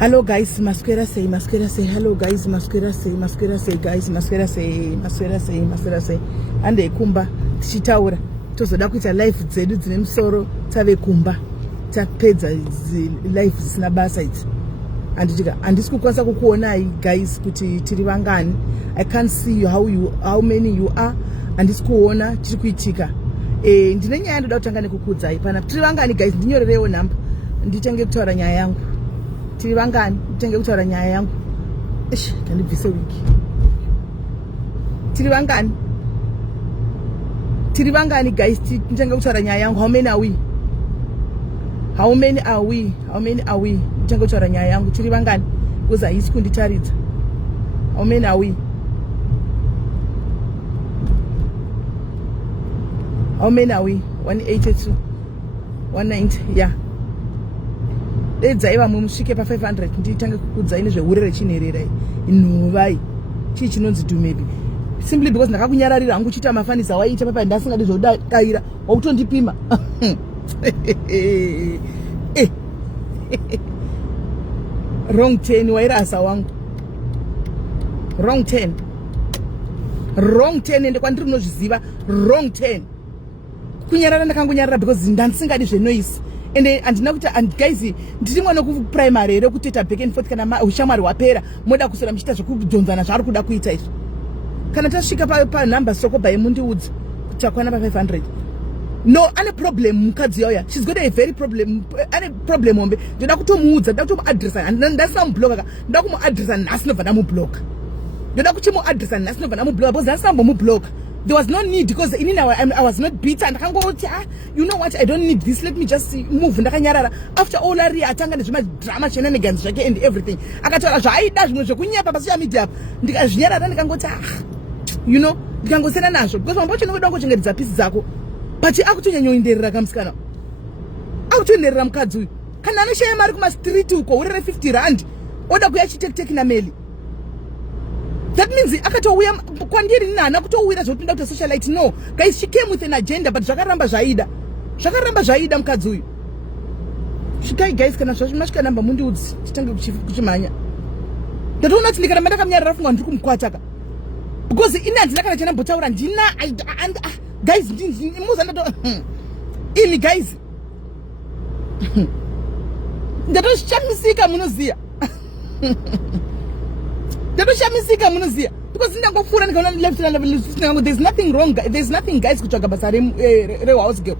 Hello guys, masquera say, hello guys, masquera say, guys, masquera say. Ande kumba, tichitaura. Tozoda kuita life dzedu dzine musoro, tave kumba. Tapedza life zisina basa idzi. Andisi kukwanisa kukuonai guys kuti tiri vangani. I can't see you how many you are. Andisi kuona tiri kuitika. Ndine nyaya ndoda kutanga nekukudzai pana. Tiri vangani guys, ndinyorerewo namba. Nditenge kutaura nyaya yangu. Tiri vangani, nditenge kutaura nyaya yangu. Ndandibvise wiki. Tiri vangani guys, nditenge kutaura nyaya yangu. How many are we? Nditenge kutaura nyaya yangu. Tiri vangani? Because haisi kunditaridza. How many are we? 182, 190, yeah. Dedzaiva mumusvike pa 500 nditange kukudzai nezveurere chinerera inhuvai chii chinonzi dhumebi simply because ndakakunyararira hangu chita mafanisa waita papa ndasingadi zvodaira wakutondipima wrong 10 wairasa wangu wrong 10 ende kwandiri unozviziva wrong 10 kunyarara ndakangunyarara because ndandisingadi zvenoisi. And guys, ndiri mwana ku primary ere kuteta back and forth kana ushamwari wapera moda kusora mchita zvokudhonzana zvari kuda kuita izvo. Kana tasvika pa number soko by mundiudzi kutakwana pa 500. No, ane problem mukadzi yauya. She's got a very problem. Ane problem ombe. Ndoda kutomuudza, ndoda kutomuadressa. Ndasina mubloga, ndoda kumuadressa nasinobva namubloga. Ndoda kuchimuadressa nasinobva namubloga because ndasina mubloga. There was no need because I was not bitter and I go, you know what, I don't need this, let me just move. After all I atanga nezvima drama shenanigans zvake and everything. Akataura zvaida zvimwe zvekunyapa pasi media. Ndikazvinyarara ndikangoti you know, ndikangosena nazvo because mambo chinoda kuchengetedza pisi dzako. But akutonyanyoenderera kamusikana. Akutonderera mukadzi uyu. Kana anoshaya mari kuma street uko urere 50 rand. Oda kuya chitekiteki na meli. That means akatouya kwandiri nana kutouira zvotunda kuti socialite. No guys, she came with an agenda but zvakaramba zvaida mukadzi uyu. Shikai guys, kana zvasvika namba mundiudzi chitange kuchimhanya. Ndatoona kuti ndikaramba ndakamnyarara funga ndiri kumukwataka because ine handina kana chanambotaura ndina guys muza ndato ini guys ndatoshamisika munoziya because ndangofura ndikaona left and there's nothing wrong, there's nothing guys kutsvaga basa re house girl.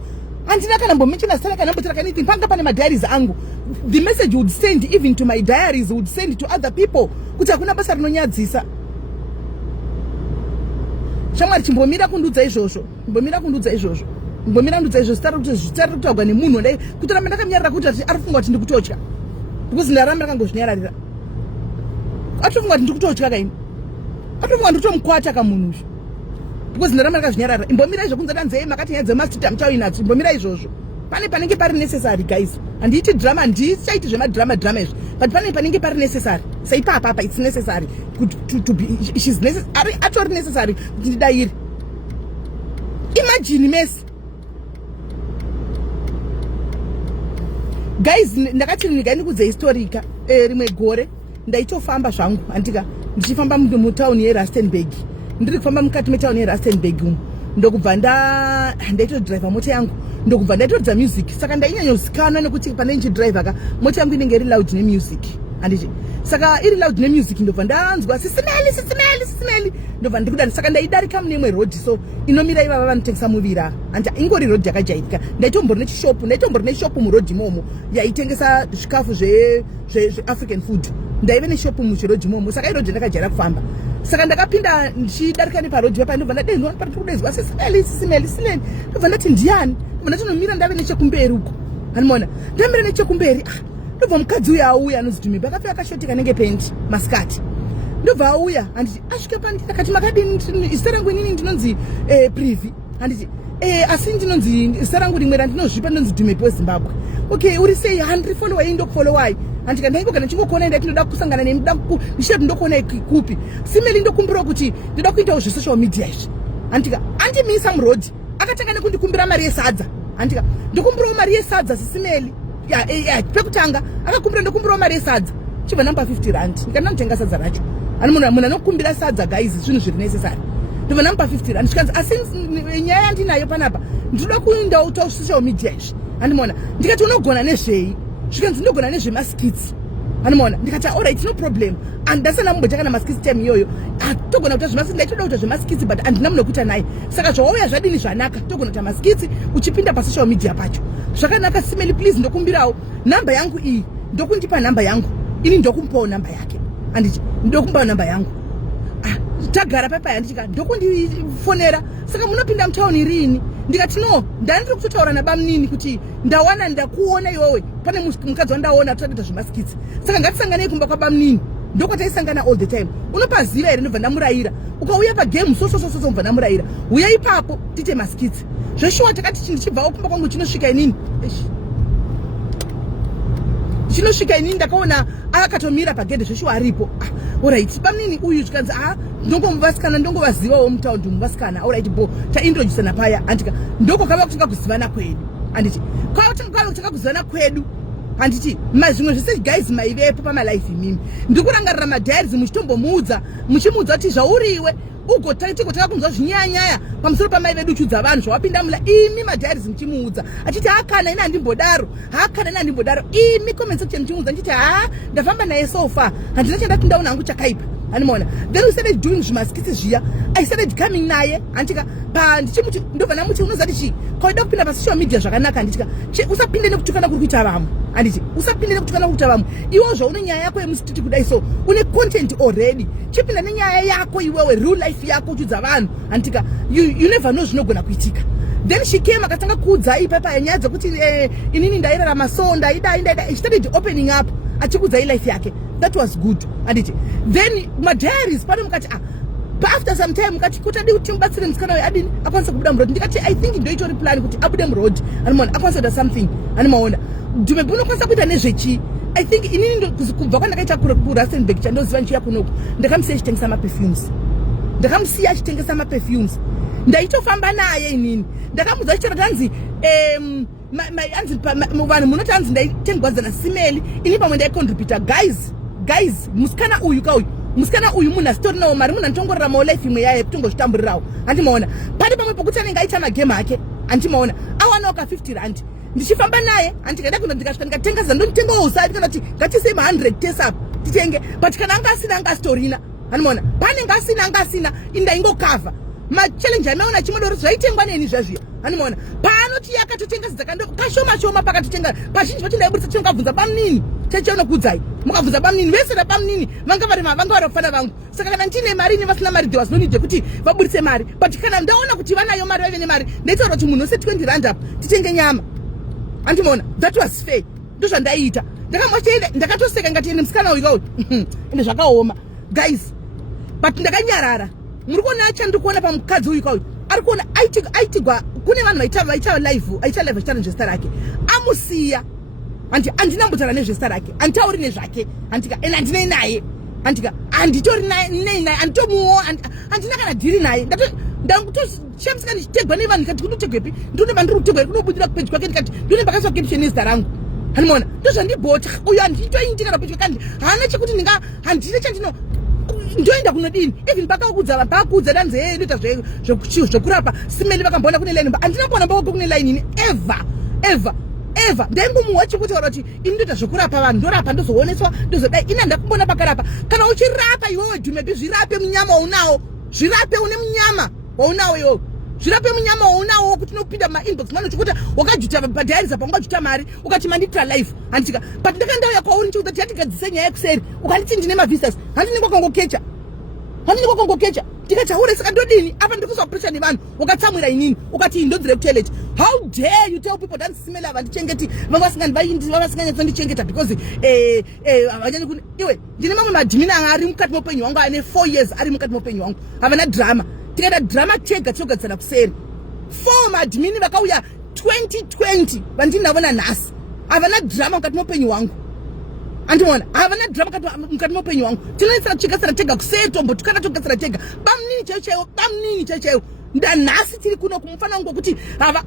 Handina kana mbomenchina sala kana mbotira anything panga pane madiaries angu. The message would send even to my diaries, would send to other people kuti hakuna basa rinonyadzisa. Shamwari chimbomira kundudza izvozvo sitari kutaurwa nemunhu ndai kutoramba ndakanyarara kuti arifunga kuti ndikutotya because ndaramba ndakangozvinyararira. Atofunga kuti ndikutotya kaini, atofunga ndikutomukwata kamunhu because ndaramba ndakazvinyarara. Imbomira izvo kunze danzei makati nyaya dzemastita muchainadzo. Imbomira izvozvo pane panenge pari necessary guys. Handiiti drama, handichaiti zvemadrama izvi but pane panenge pari necessary. Saipapa it's necessary to be, she's necessary, atori necessary kuti ndidairi. Imagine mess guys. Ndakati ndikudze historika rimwe gore ndaitofamba zvangu andika ndichifamba mutauni yeRustenburg. Ndiri kufamba mukati metauni yeRustenburg ndokubva ndaitodriver mota yangu ndokubva ndaitodza music. Saka ndainyanyozikana nekuti pane ndichidriver ka mota yangu inenge iri loud nemusic anditi. Saka iri loud nemusic ndobva ndanzwa sisimeli ndobva ndikudani. Saka ndaidarika munemwe road so inomira ivava vanotengesa muvira andi ingori road yakajairika. Ndaitombori neshopu muroad imomo yaitengesa zvikafu zveAfrican food. Ndaive neshopu muchiroad imomo. Saka iroad ndakajaira kufamba. Saka ndakapinda ndichidarika neparoad papa ndobva ndadenzwa pari kudenzwa sisimeli ndobva ndati ndiani. Ndobva ndatinomira ndave nechekumberi uko hanimona ndamira nechekumberi ndobva mukadzi uya auya anonzi Dhumebi akapfeka kashotika nenge pendi maskati. Ndobva auya handiti asvika pandiri akati makadini zita rangu inini ndinonzi Privi handiti asi ndinonzi zita rangu rimwe randinozvipa ndinonzi Dhumebi weZimbabwe. Okay, uri sei handiri followai ndokufollowai handika ndaingogana ndichingokuona ndati ndoda kusangana nemi ndishati ndokuona kupi simeli ndokumbira kuti ndoda kuitawo zvesocial media izvi handika andimisa muroad akatanga nekundikumbira mari yesadza handika ndikumbirawo mari yesadza sisimeli pekutanga akakumbira ndokumbirawo mari yesadza chibva namba 50 rand ndikana notenga sadza racho ani munhu anokumbira sadza guys zvinhu zviri necessary ndibva namba 50 rand zvikanzi asi nyaya yandinayo panapa ndinoda kuindawo social media izvi andimona ndikati unogona nezvei zvikanzi ndogona nezvemaskits andimona ndikati alright no problem andasana mumbocha kana maskits time iyoyo togona kuita zvemaskits ndaitoda kuita zvemaskits but andina munhu wekuita naye saka zvawauya zvadini zvanaka togona kuita maskits uchipinda pasocial media pacho zvakanaka Simeli please ndokumbirawo namba yangu iyi ndokundipa namba yangu ini ndokumupawo namba yake anditi ndokumpawo namba yangu tagara papa ndichika ndokundifonera saka munopinda mutauni rini ndikati no ndandiri kutotaura nabamnini kuti ndawana ndakuona iwewe pane mukadzi wandaona tutaita zvemaskits saka ngatisanganei kumba kwabamnini ndokwataisangana all the time unopaziva here ndobva ndamurayira ukauya pagame sosososo mbva ndamurayira uya ipapo tite maskits zveshuwa takati chinhu chibvawo kumba kwangu chinosvika inini chinosvika inini ndakaona akatomira pagedhe zveshuwa aripo alright bamnini uyu zvikanzi ndongomuvasikana ndongovazivawo mutaundi muvasikana alright bo taintroducana paya andika ndoko kava kutanga kuzivana kwedu anditi kava kutanga kuzivana kwedu handiti zvimwe zvese guys maivepo pamalife imimi ndikurangarira madhairies muchitombomuudza muchimuudza kuti zvauriwe ugotanga kunzwa zvinyanyanya pamusoro pamai vedu chudza vanhu zvawapinda mula imi madhairies muchimuudza achiti hakana ina handimbodaro hakana ina handimbodaro imi comment section muchimuudza achiti ndafamba naye so far handina chandati ndaona hangu chakaipa animona then we started doing zvimaskitsi zviya I started coming naye andika ndichimuti ndobva namuti unozati chi kauda kupinda pasocial media zvakanaka anditika usapinde nekutukana kuri kuita vamwe anditi usapinde nekutukana kuri kuita vamwe iwo zvaune nyaya yako yemusititi kudai so une content already chipinda nenyaya yako iwewe real life yako uchudza vanhu andika you never know zvinogona kuitika then she came akatanga kuudza ipapa yenyaya dzokuti inini ndairarama so ndaida she started opening up achikudza life yake that was good anditi then madhairies pane mukati but after some time mukati kutadi kuti mubatsire musikana wayo adini akwanisa kubuda muroad ndikati I think ndoitori plan kuti abude muroad animona akwanisa kuita something animaona Dume unokwanisa kuita nezvechi I think inini kubva kwandakaita kuRustenburg chandoziva nchiya kunoku ndakamusiya achitengesa maperfumes ndakamusiya achitengesa maperfumes ndaitofamba naye inini ndakamudza chichero tanzi vanhu munoti hanzi ndaitengwadza naSimeli ini pamwe ndaicontributa guys musikana uyu kauyu musikana uyu munhu asitori nawo mari munhu anotongorera mawo life imwe yaye kutongozvitamburirawo handimaona pane pamwe pokuti anenge aita magame ake handimaona awanawo ka 50 rand ndichifamba naye handikaida kuno ndikasvika ndikatenga ndonitengawo usati kana kuti ngatisei ma100 tesapo titenge but kana anga asina anga asitorina handimaona panenge asina indaingokavha machallenji amaona chimodoro zvaitengwa neni zvazviya handimaona paanoti yakatotenga zidzakando kashoma pakatotenga pazhinji vacho ndaibudisa chingabvunza bamnini chechonokudzai mukabvunza bamnini vese rabamnini vanga vari vafana vangu saka kana ndine mari nevasina mari there was no need kuti vabudise mari but kana ndaona kuti vanayo mari vave nemari ndaitaura kuti munhu wese 20 rand apo titenge nyama handimaona that was fair ndozvandaiita ndakamwachende ndakatoseka ngati ene musikana uyu kauyu ende zvakaoma guys but ndakanyarara muri kuona chandikuona pamukadzi uyu kauyu ari kuona aitigwa kune vanhu vaita live chitano nezvesta rake amusiya andinambutana nezvesta rake anditauri nezvake andika ene handinei naye andika handitori nei naye handitomuwo handina kana dhiri naye ndangutoshamsika ndichitegwa nevanhu ndikati kunotegwepi ndioneba ndiri kutegwa kunobudira kupeji kwake ndikati ndioneba kaiswa caption nezita rangu handimaona ndozvandibhota uyu handitoiitikana peji kandi haana chekuti handine chandino ndoenda kunodini even pakakuudza danze ndoita zvekurapa Simeli vakamboona kune line handinambona mbako kune line ini ever ndaingomuwa chekutaura kuti ini ndoita zvekurapa vanhu ndorapa ndozooneswa ndozodai ina ndakumbona pakarapa kana uchirapa iwewe Dumebi zvirape munyama waunawo zvirape une munyama waunawo iwewe zvirape munyama waunawo kuti unopinda mainbox mano chikuti wakajuta padhairies apa ungajuta mari ukati manditira life handitika but ndakandauya kwauri nchikuti kuti yatigadzise nyaya yekuseri ukanditi ndine mavisas handinekwakangokecha ndikati haure saka ndodini apa ndikuzwa pressure nevanhu ukatsamwira inini ukati ndodzire kutoilet how dare you tell people dansi Simeli havandichengeti vavasinganyatsondichengeta because havanyani kune iwe ndine mamwe madhimini anga ari mukati moupenyu wangu ane 4 years ari mukati moupenyu wangu havana drama tikaita drama tega tinogadzana kuseri 4 madhimini vakauya 2020 vandinavona nhasi havana drama mukati moupenyu wangu andimona havana drama mukati moupenyu wangu tinoisira tichigasira tega kuseri tombotukana togasira tega bamnini chaichaiwo ndanhasi tiri kuno kumufana wangu wokuti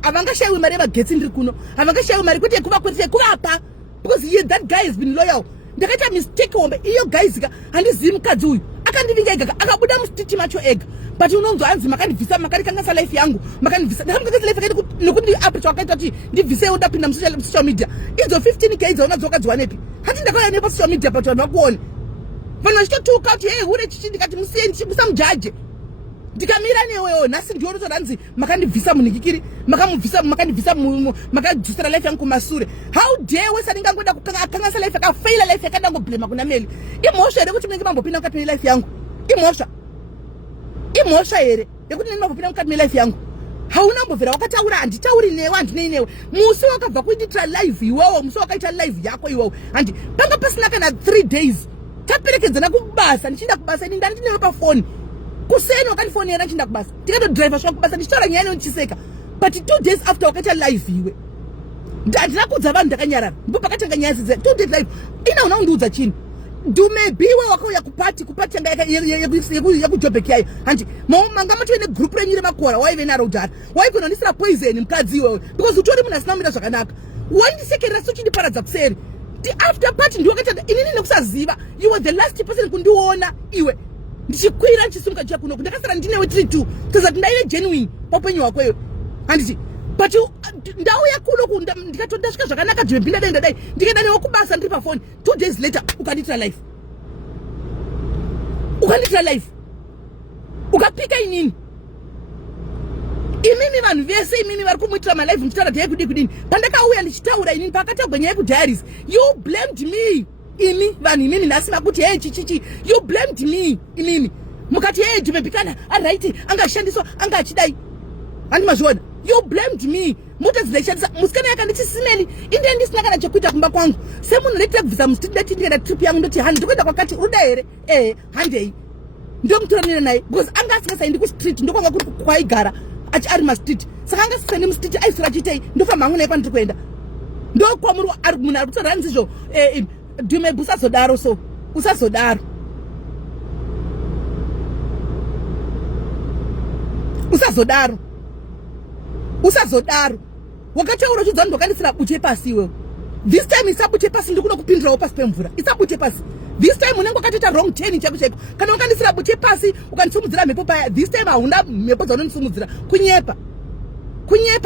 havangashayiwi mari yemagetsi ndiri kuno havangashayiwi mari kuti yekuvapa because that guy has been loyal ndakaita mistake hombe iyo guys ka handizivi mukadzi uyu akandivinga ega akabuda mustiti macho ega but unonzo anzi makandivhisa makandikangasa life yangu makandivhisa ndakamukangasa life yake nekuti approach wakaita kuti ndivhise udapinda social media idzo 15k idzoona dzokadziwa nepi hati ndakauya nepa social media but vanhu vakuone vanhu vachitotuka kuti hey hure chichi ndikati musiyeni musamujaje ndikamira newewo nhasi ndione kuti hanzi makandibvisa munikikiri makandibvisa makadzosera life yangu kumasure how dare wese ndingangoda kukangasa life yakafaila life yakandangoblema kuna meli imhosva here kuti munenge mambopinda mukati melife yangu imhosva here yekuti neni mambopinda mukati melife yangu hauna mbobvera wakataura handitauri newe handinei newe musi wakabva kuitira live iwowo musi wakaita live yako iwowo handi panga pasina kana 3 days taperekedzana kubasa ndichienda kubasa ini ndani ndinewe pafoni kuseni wakandifonera ndichienda kubasa ndikatodriva swa kubasa ndichitaura nyaya nenichiseka but 2 days after wakaita live iwe handina kudza vanhu ndakanyarara ndipo pakatanga nyaya dzidza 2 days live inaona undiudza chini dumebiwe wakauya kupati yanga yekujobek yayo handi manga mati wene group renyu remakora waive naro udhara waigonondisira poison mukadzi iwewe because utori munhu asina kumira zvakanaka waindisekerera sochiniparadza kuseri after party ndiwakaita inini nekusaziva you were the last person kundiona iwe ndichikwira ndichisimuka chiya kunoku ndakasara ndinewe 3-2 tozati ndaine genuine paupenyu hwako iwe handiti but ndauya kunoku ndikatondasvika zvakanaka dhimepinda dai ndadai ndikaenda newe kubasa ndiri pafoni 2 days later ukandiitira life ukapika inini imimi vanhu vese imimi vari kumuitira malive muchitaura dhai kudini pandakauya ndichitaura inini pakatagwa nyaya yekudiaries you blamed me imi vanhu imimi nhasi vakuti hey chichichi you blamed me imimi mukati hey dhimepikana aright angashandiswa anga achidai handi mazviona you blamed me mota dzidaishandisa musikana yakanditi simeni inde ndisina kana chekuita kumba kwangu semunhu ndetira kubvisa musiti ndati ndikaenda trip yangu ndoti handi ndikuenda kwakati ruda here handei ndomutoranira naye because anga asingasaindi kustreet ndokwanga kuri kwaigara ari mastreet saka anga sisaindi mustreet aisura achitei ndofamba hangu naye pandiri kuenda ndokwamuri munhu ari kutaura nzizvo Dumebi usazodaro so usazodaro wakataura uchidza ndokandisira bute pasi iwewe this time isabute pasi ndikuno kupindirawo pasi pemvura isabute pasi this time unenge wakatoita wrong turn chako kana wakandisira bute pasi ukandisumudzira mhepo paya this time hauna mhepo dzaunondisumudzira kunyepa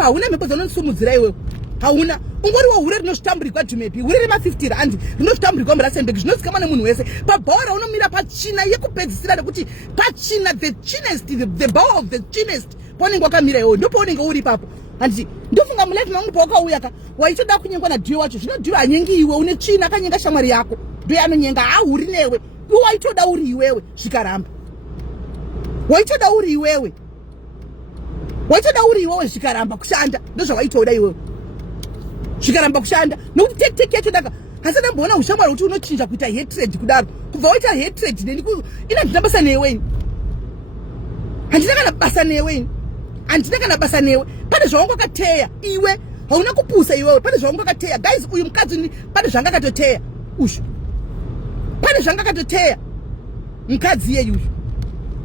hauna mhepo dzaunondisumudzira iwewe hauna ungoriwo hure rinosvitamburikwa Dumebi hure rema50 rand rinosvitamburikwa murasembeki zvinozikamwa nemunhu wese pabhaura unomira pachina yekupedzisira nekuti pachina the chinest the bow of the chinest paunenge wakamira iwewe ndopaunenge uri ipapo handiti ndofunga mulife mangu pawakauya ka waitoda kunyengwa nadhiyo wacho zvino dhiyo hanyengi iwe une tsvina akanyenga shamwari yako ndo anonyenga hauri newe iwe waitoda uri iwewe zvikaramba waitoda uri iwewe zvikaramba kushanda ndozvawaitoda iwewe zvikaramba kushanda nokuti teke yacho daka hasina mbona ushamwari kuti unochinja kuita hatred kudaro kubva waita hatred ina ndina basa newe handina kana basa newe pane zvawangu akateya iwe hauna kupusa iwewe pane zvawangu akateya guys uyu mukadzi pane zvanga akatoteya ushu pane zvanga akatoteya mukadzi yeyu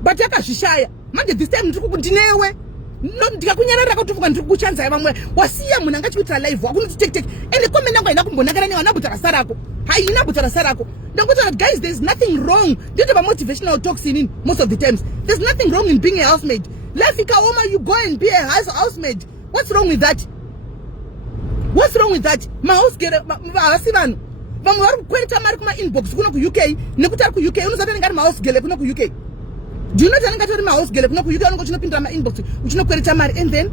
but akazvishaya manje this time ndiri kukundinewe ndikakunyarara kutofuka ndiri kukuchanza vamwe wasiya munhu angachikuitira live wakunoti tek ende komenda yangu haina kumbonakana newe haina butarasarako haina butarasarako ndangotara guys there's nothing wrong ndito pamotivational talks inini most of the times there's nothing wrong in being a housemaid life ikaoma you go and be a housemaid what's wrong with that mahouse girl havasi vanhu vamwe vari kukwereta mari kuma-inbox kuno ku-UK nekuti ari ku-UK unozati anenge ari mahouse girl kuno ku-UK do you know anenge atori mahouse girl kuno ku-UK anenge uchinopindira ma-inbox uchinokwereta mari and then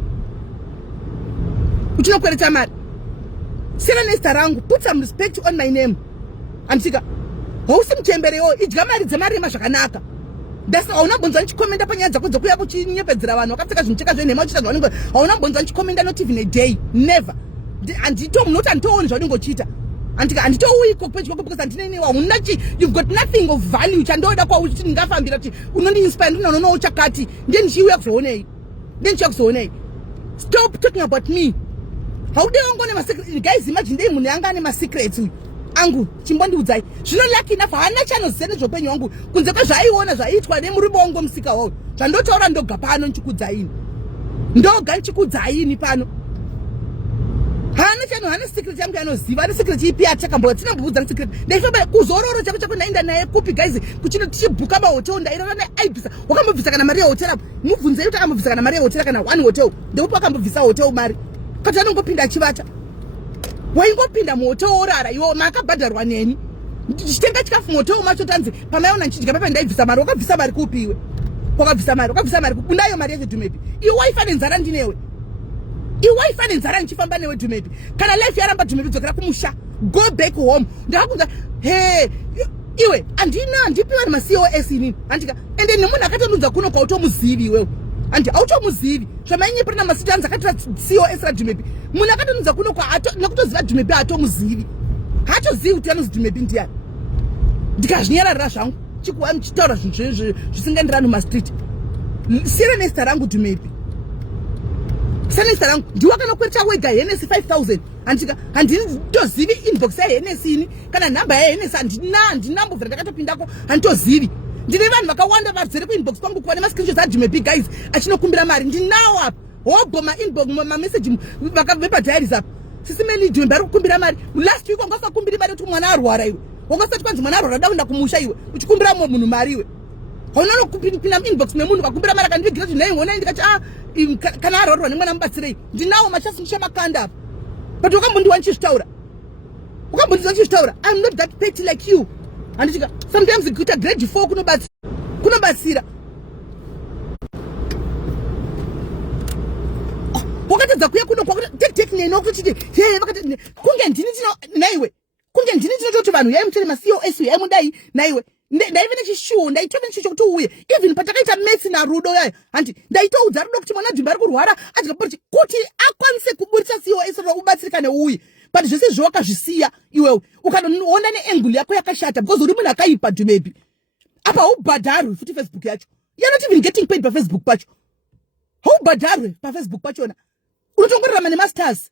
uchinokwereta mari sena nesta rangu put some respect on my name andisika hausi muchemberewo idya mari dzemarima zvakanaka ndasika hauna bonzwa nichikomenda panyaya dzako dzokuya kuchinyepedzera vanhu vakapfeka zvimucheka zvenhema uchita zvaunenge hauna bonzwa nichikomenda not even a day never handito munoti handitooni zvaunenge uchiita andika handitouiko pedyo kwako because handineinewa hauna you've got nothing of value chandoda kwauti ndingafambira kuti unondiinspire ndinonono uchakati ndiye ndichiuya kuzoonei stop talking about me haude wangu ne masecret guys imagine ndei munhu yanga ane masecrets angu chimbondiudzai zvino lucky enough haana chanoziva nezveupenyu hwangu kunze kwezvaaiona zvaiitwa nemurume wangu musika wawo zvandotaura ndoga pano ndichikudzaini pano haana hana secret yangu yanoziva hana secret ipi atakambwa tina mbudza secret ndaifamba kuzororo chako chako naenda naye kupi guys kuchino tichibuka ba hotel ndaira na aibisa wakambobvisa kana mari ya hotel apo mubvunze kuti akambobvisa kana mari ya hotel kana one hotel ndeupo akambobvisa hotel mari kati anongopinda achivata waingopinda muhotel orara iwo makabhadharwa neni ndichitenga chikafu muhotel macho tanzi pamaiona nchidya papa ndaibvisa mari wakabvisa mari kupiwe wakabvisa mari kunayo mari yacho Dhumepi iwife nenzara ndinewe iwife nenzara nchifamba newe Dhumepi kana life yaramba Dhumepi dzokera kumusha go back home ndakunza he iwe andipiwa ma COS inini andika ende nemunhu akatonudza kuno kwa utomuzivi iwewe andi automuzivi zvamanyanye prina masiti anza akatira COS ra Dhumepi munhu akatonudza kuno kwa nekutoziva Dhumepi atomuzivi hatozivi kuti anozi Dhumepi ndiani ndikazvinyararira zvangu chikuwa mchitaura zvinhu zvisingaenderani mumastreet sire nesta rangu Dhumepi senesta rangu ndiwakanokweta wega Hennessy 5000 andika handitozivi inbox yaHennessy ini kana nhamba yaHennessy handinambobvira ndakatopindako handitozivi ndine vanhu vakawanda vazere kuinbox kwangu kuva nemascreenshots aDhumepi guys achinokumbira mari ndinawo apa hobho mainbox mameseji vepadhiaries apa sisimeli Dhumepi ari kukumbira mari last week wangasakumbiri mari kuti mwana arwara iwe wangasati kwanzi mwana arwara daunda kumusha iwe uchikumbira mumwe munhu mari iwe haunono kupinda inbox memunhu kakumbira mari akandivigira kuti nhai ngona ndikati kana arwarwa nemwana mubatsirei ndinawo machasindisha makanda apa but wakambondiwa ndichizvitaura I'm not that petty like you andichika sometimes kuita grade 4 kunobatsira wakatadza kuya kuno kwakuti take neno kuti vakati kunge ndini naiwe kunge ndini tinototi vanhu yaimutene maCOS yaimudai naiwe ndaive nechishuwo ndaitove nechishuwo kuti uye even patakaita Messi naRudo yayo handi ndaitoudza Rudo kuti mwana Dhumepi ari kurwara adikaporti kuti akwanise kuburitsa COS rokubatsirika neuye but zvese zvawakazvisiya iwewe ukanoona neangle yako yakashata because uri munhu akaipa Dhumepi apa haubhadharwi futi Facebook yacho you're not even getting paid paFacebook pacho haubhadharwi paFacebook pachona unotongorarama nemasters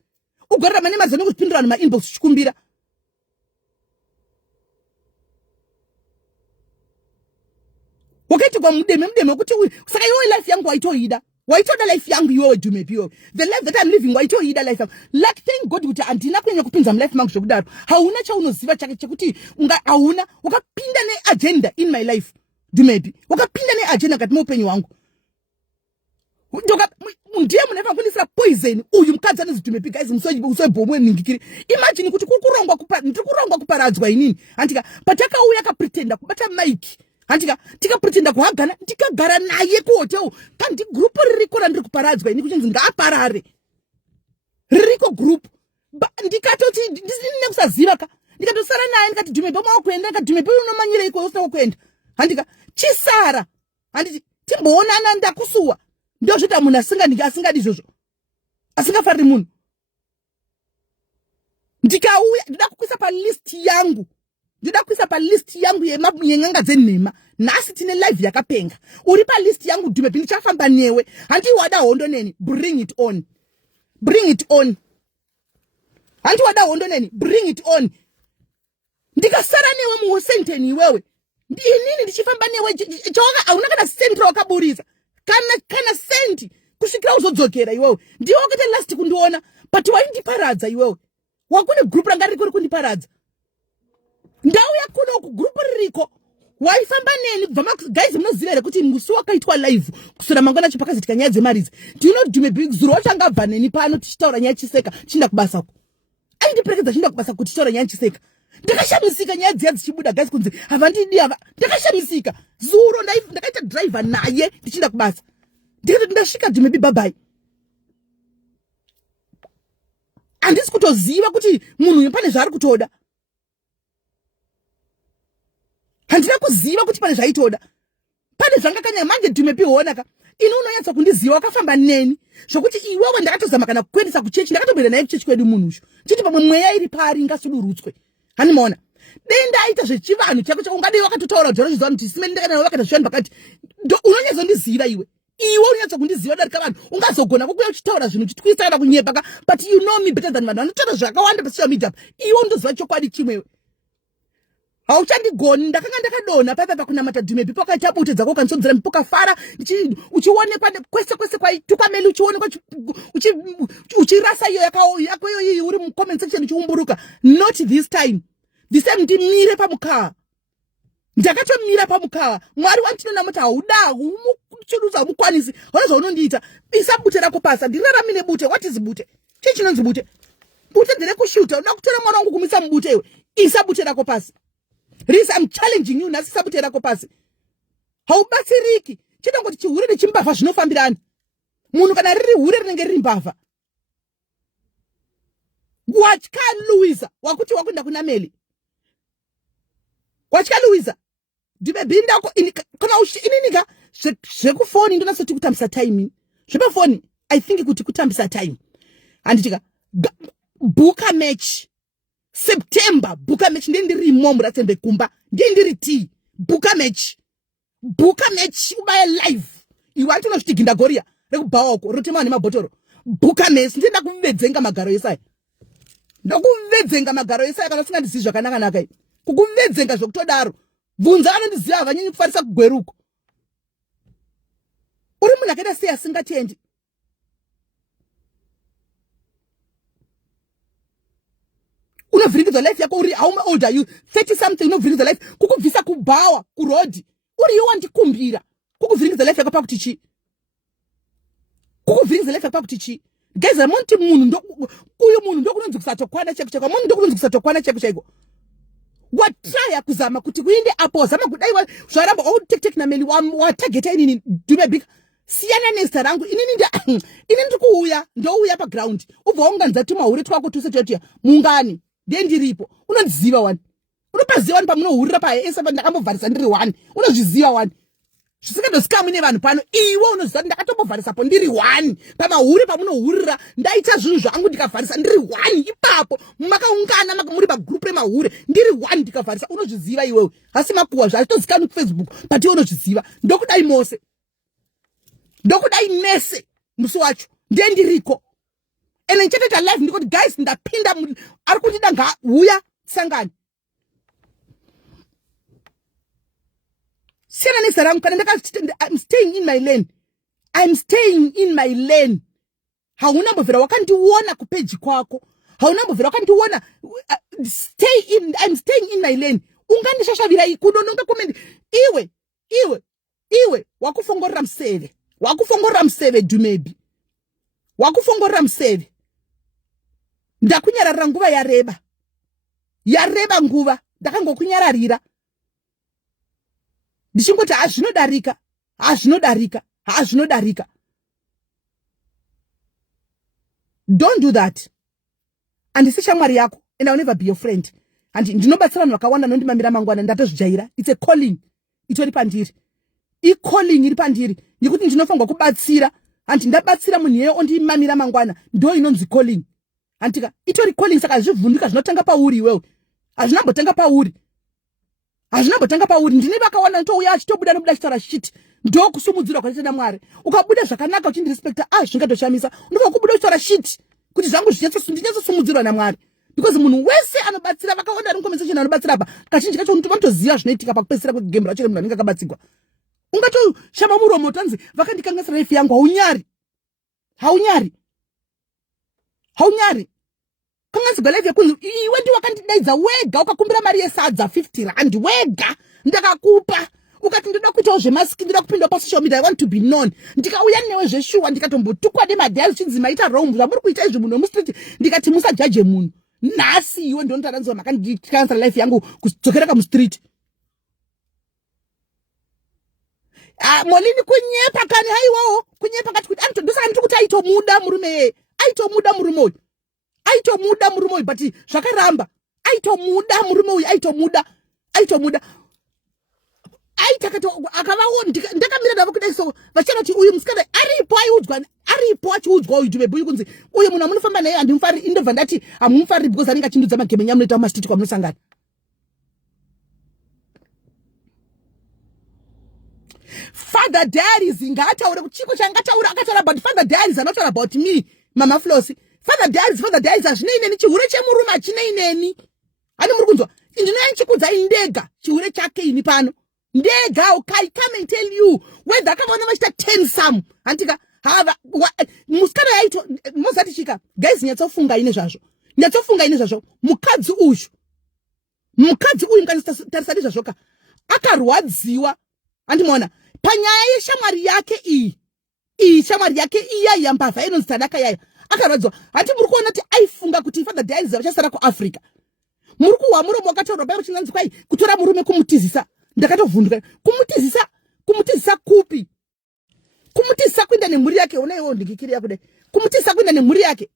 ugorarama nemazano ekupindura vanhu mainbox uchikumbira wakaiti kwa mudeme wekuti saka iwe life yangu waitoda life yangu iwewe Dhumepi iwewe the life that I'm living waitoida life yangu like thank God kuti handina kunyanya kupinza mulife mangu zvekudaro hauna chaunoziva chake chekuti hauna wakapinda neagenda in my life Dhumepi wakapinda neagenda kati muupenyu wangu ndiye munhu akafundisira poison uyu mukadzi anozi Dhumepi guys musoibhomwe ningikiri imagine kuti ndikurongwa kuparadzwa inini andika patakauya akapretenda kubata mike handika tikapretenda kuhagana tikagara naye kuhotel kandi group ririko randiri kuparadzwa ini kuchinzi ngaaparare ririko group ndikatoti ndisine kusaziva ka ndikatosara naye ndikati Dhumepi makuenda ndikati Dhumepi unomanyira iko usina kuenda handika chisara handiti timboonana ndakusuwa ndozvita munhu asingadi izvozvo asingafariri munhu ndikauya ndida kukwisa palist yangu yenyanga dzenhema nhasi tine live yakapenga uri palist yangu Dhumepi ndichafamba newe handi wada hondo neni bring it on handi wada hondo neni bring it on ndikasara newe muhosenteni iwewe ndinini ndichifamba newe choka hauna kana senti wakaburisa kana senti kusvikira uzodzokera iwewe ndiwe wakati last kundiona but waindiparadza iwewe wakune group ranga riko rikundiparadza ndauya kuno kugroup ririko waifamba neni kubva guys munoziva here kuti musi wakaitwa live kusura mangwana chipakazitika nyaya dzemarizi ndino Dhumepi zuro wachangabva neni pano tichitaura nyaya chiseka chinda kubasako aindiperekedza chinda kubasako tichitaura nyaya chiseka ndakashamisika nyaya dziya dzichibuda guys kunzi havandidi ava ndakashamisika zuro ndakaita driver naye ndichinda kubasa ndikati ndasvika Dhumepi babai handisi kutoziva kuti munhu uyu pane zvaari kutoda handina kuziva kuti pane zvaitoda pane zvangakanya manje Dhumepi honaka ini unonyatsa kundiziva wakafamba neni zvokuti iwewe ndakatozama kana kukuendesa kuchechi ndakatobenda naye kuchechi kwedu munhu chiti pamwe mweya iri pari ingasudurutswe hanimaona denda aita zvechivanhu chako chako ungadei wakatotaura dzorozviziva kuti simeni ndakanawo vakata zviyani pakati unonyatsondiziva iwe unonyatsa kundiziva darika vanhu ungazogona kukuya uchitaura zvinhu uchitwisa kana kunyepa but you know me better than vanhu vanotaura zvakawanda pasocial media iwe undoziva chokwadi chimwewe hauchandigoni ndakanga ndakadona papa pakunamata Dhume Bhii pakaita bute dzako ukanzodzera pokafara uchionekwa kwese kwaituka meli uchionekwa uchirasa iyo yako iyo uri mucomment section uchiumburuka. Not this time. This time ndimire pamukaa. Ndakatomira pamukaa. Mwari wandinonamata hauda chiruza mukwanisi. Hona zvaunondiita. Isa bute rako pasa. Ndiraramine bute. What is bute? Chinonzi bute. Bute ndere kushuta. Unoda kutora mwana wangu kumisa mbute iwe. Isa bute rako pasi. Risa, I'm challenging you. Nasi sabute rako pasi. Haubatsiriki. Chinongoti chihuri nechimbavha zvinofambirana. Munhu kana riri hure rinenge riri mbavha. Watya Louisa wakuti wakunda kuna Meli. Watya Louisa. Dhume Bhii ndako kana ininika zvekufoni ndona soti kutambisa time. Zvepafoni I think kuti kutambisa time. Anditika buka match September buka match ndiri momu ratsembe kumba ndiri T buka match ubaya live. Iwe antino zvitiginda goria rekubhawako rotema nemabhotoro buka match ndenda kuvedzenga magaro esai. Ndokuvedzenga magaro esai kana singandizi zvakanaka naka. Kukuvedzenga zvokutodaro. Bvunza anondiziva vanyinyi kufarisa kugweruko. Uri munhu akaita sei asingatendi. Unovhiringidzwa life yako uri how old are you? 30 something unovhiringidzwa life kukubvisa kubhawa kuroad. Uri iwe wandikumbira. Kukuvhiringidzwa life yako pakuti chi? Kukuvhiringidzwa life yako pakuti chi? Guys, amonti munhu uyu munhu ndokunonzi kusatokwana cheko munhu ndokunonzi kusatokwana cheko. Watraya kuzama kuti kuinde apo zama kudaiwa zvaramba tek na Meli wa target inini Dhume Bhii siyana nesta rangu inini ndikuuya ndouya pa ground ubva unganza tumahuri twako tuse totiya mungani ndendiripo unodziva wani unopaziva wani pamunohurira pa esa ndakambovharisa ndiri wani unozviziva wani zvisingadosikamu nevanhu pano iwe unoziva ndakatombovharisapo ndiri wani pamahuri pamunohurira ndaita zvinhu zvangu ndikavharisa ndiri wani ipapo makaungana muri pagroup remahuri ndiri wani ndikavharisa unozviziva iwewe asi makuwa zvazvitozikanwi kuFacebook but iwe unozviziva ndokudai mose ndokudai mese musi wacho ndendiriko ene nchetoita live ndikoti guys ndapinda ari kundida ngauya sangani siyana nesarangu kana I'm staying in my lane. I'm staying in my lane. Hauna mbovera wakandiona kupage kwako. Hauna mbovera wakandiona I'm staying in my lane. Ungandishashavira ikunononga comment iwe wakufongorera mseve. Wakufongorera mseve Dhume Bhii. Wakufongorera mseve. Ndakunyararira nguva yareba nguva ndakangokunyararira. Ndishingoti hazvinodarika. Don't do that. Andisi shamwari yako and I'll never be your friend. And ndinobatsira vanhu vakawanda nondimamira mangwana ndatozvijaira. It's a calling. Itori pandiri. Calling iri pandiri. Ndikuti ndinofanirwa kubatsira. Anti ndabatsira munhu yeye ondimamira mangwana. Ndo inonzi calling. Antika itori calling saka zvivhundika zvinotanga pauri iwewe. Hazvinambotanga pauri. Hazvinambotanga pauri. Ndine vakawana ndouya achitobuda nobuda achitaura shit. Ndo kusumudzirwa kwakaita Mwari. Ukabuda zvakanaka uchindirespekta zvingatoshamisa. Unokubuda uchitaura shit kuti zvangu zvinyatsosumudzirwa naMwari. Because munhu wese anobatsira vakaona ari conversation anobatsira apa kazhinji kacho unoti vanotoziva zvinoitika pakupedzisira kwegame racho munhu anenge akabatsigwa. Ungatoshama muromo utanzi vakandikanganisira life yangu haunyari. Kanganzirwa life yako iwe ndiwe wakandidaidza wega ukakumbira mari yesadza 50 rand wega ndakakupa. Ukati ndoda kuitawo zvemasiki ndoda kupinda pasocial media I want to be known. Ndikauya newe zveshuwa ndikatombotukwa nemadhaya zvichinzi maita wrong zvamuri kuita izvi munhu mustreet ndikati musajaje munhu. Nhasi iwe ndontaranzwa makandikanganisira life yangu kudzokera kamustreet. Molini kunyepa kani haiwawo kunyepa kati kuti anitodosa kaniti kuti aitomuda murume uyu but zvakaramba aitomuda murume uyu aitomuda aitakati akavawo ndakamira navo kudai so vachanoti uyu musikana aripo achiudzwa uyu Dhume Bhii kunzi uyu munhu amunofamba naye handimufari indobva ndati hamumufari because anenge achindudza mageme nyamunoita mumastreet kwamunosangana. Father Diaries ngataure kuti chiko changataura akataura but Father Diaries not all about me Mama Flossy. Father Diaries hazvina ineni chihure chemurume hachina ineni. Hani muri kunzwa ndinoita chikudza indega chihure chake ini pano ndega okay come and tell you whether akavaona vachita 10 some antika hava musikana yaito mozati chika guys nyatsofunga ine zvazvo mukadzi uyu mukanitarisani zvazvoka akarwadziwa andimona panyaya yeshamwari yake iyi shamwari yake iya yambavha inonzi Tanaka yaya akarwadziwa hati muri kuona kuti aifunga kuti Father Diaries vachasara kuAfrica muri kuwa muromo wakataurwa pai uchinanzi kwai kutora murume kumutizisa ndakatovhunduka kumutizisa kupi kumutizisa kuenda nemhuri yake una iwo ndikikiri yakude kumutizisa kuenda nemhuri yake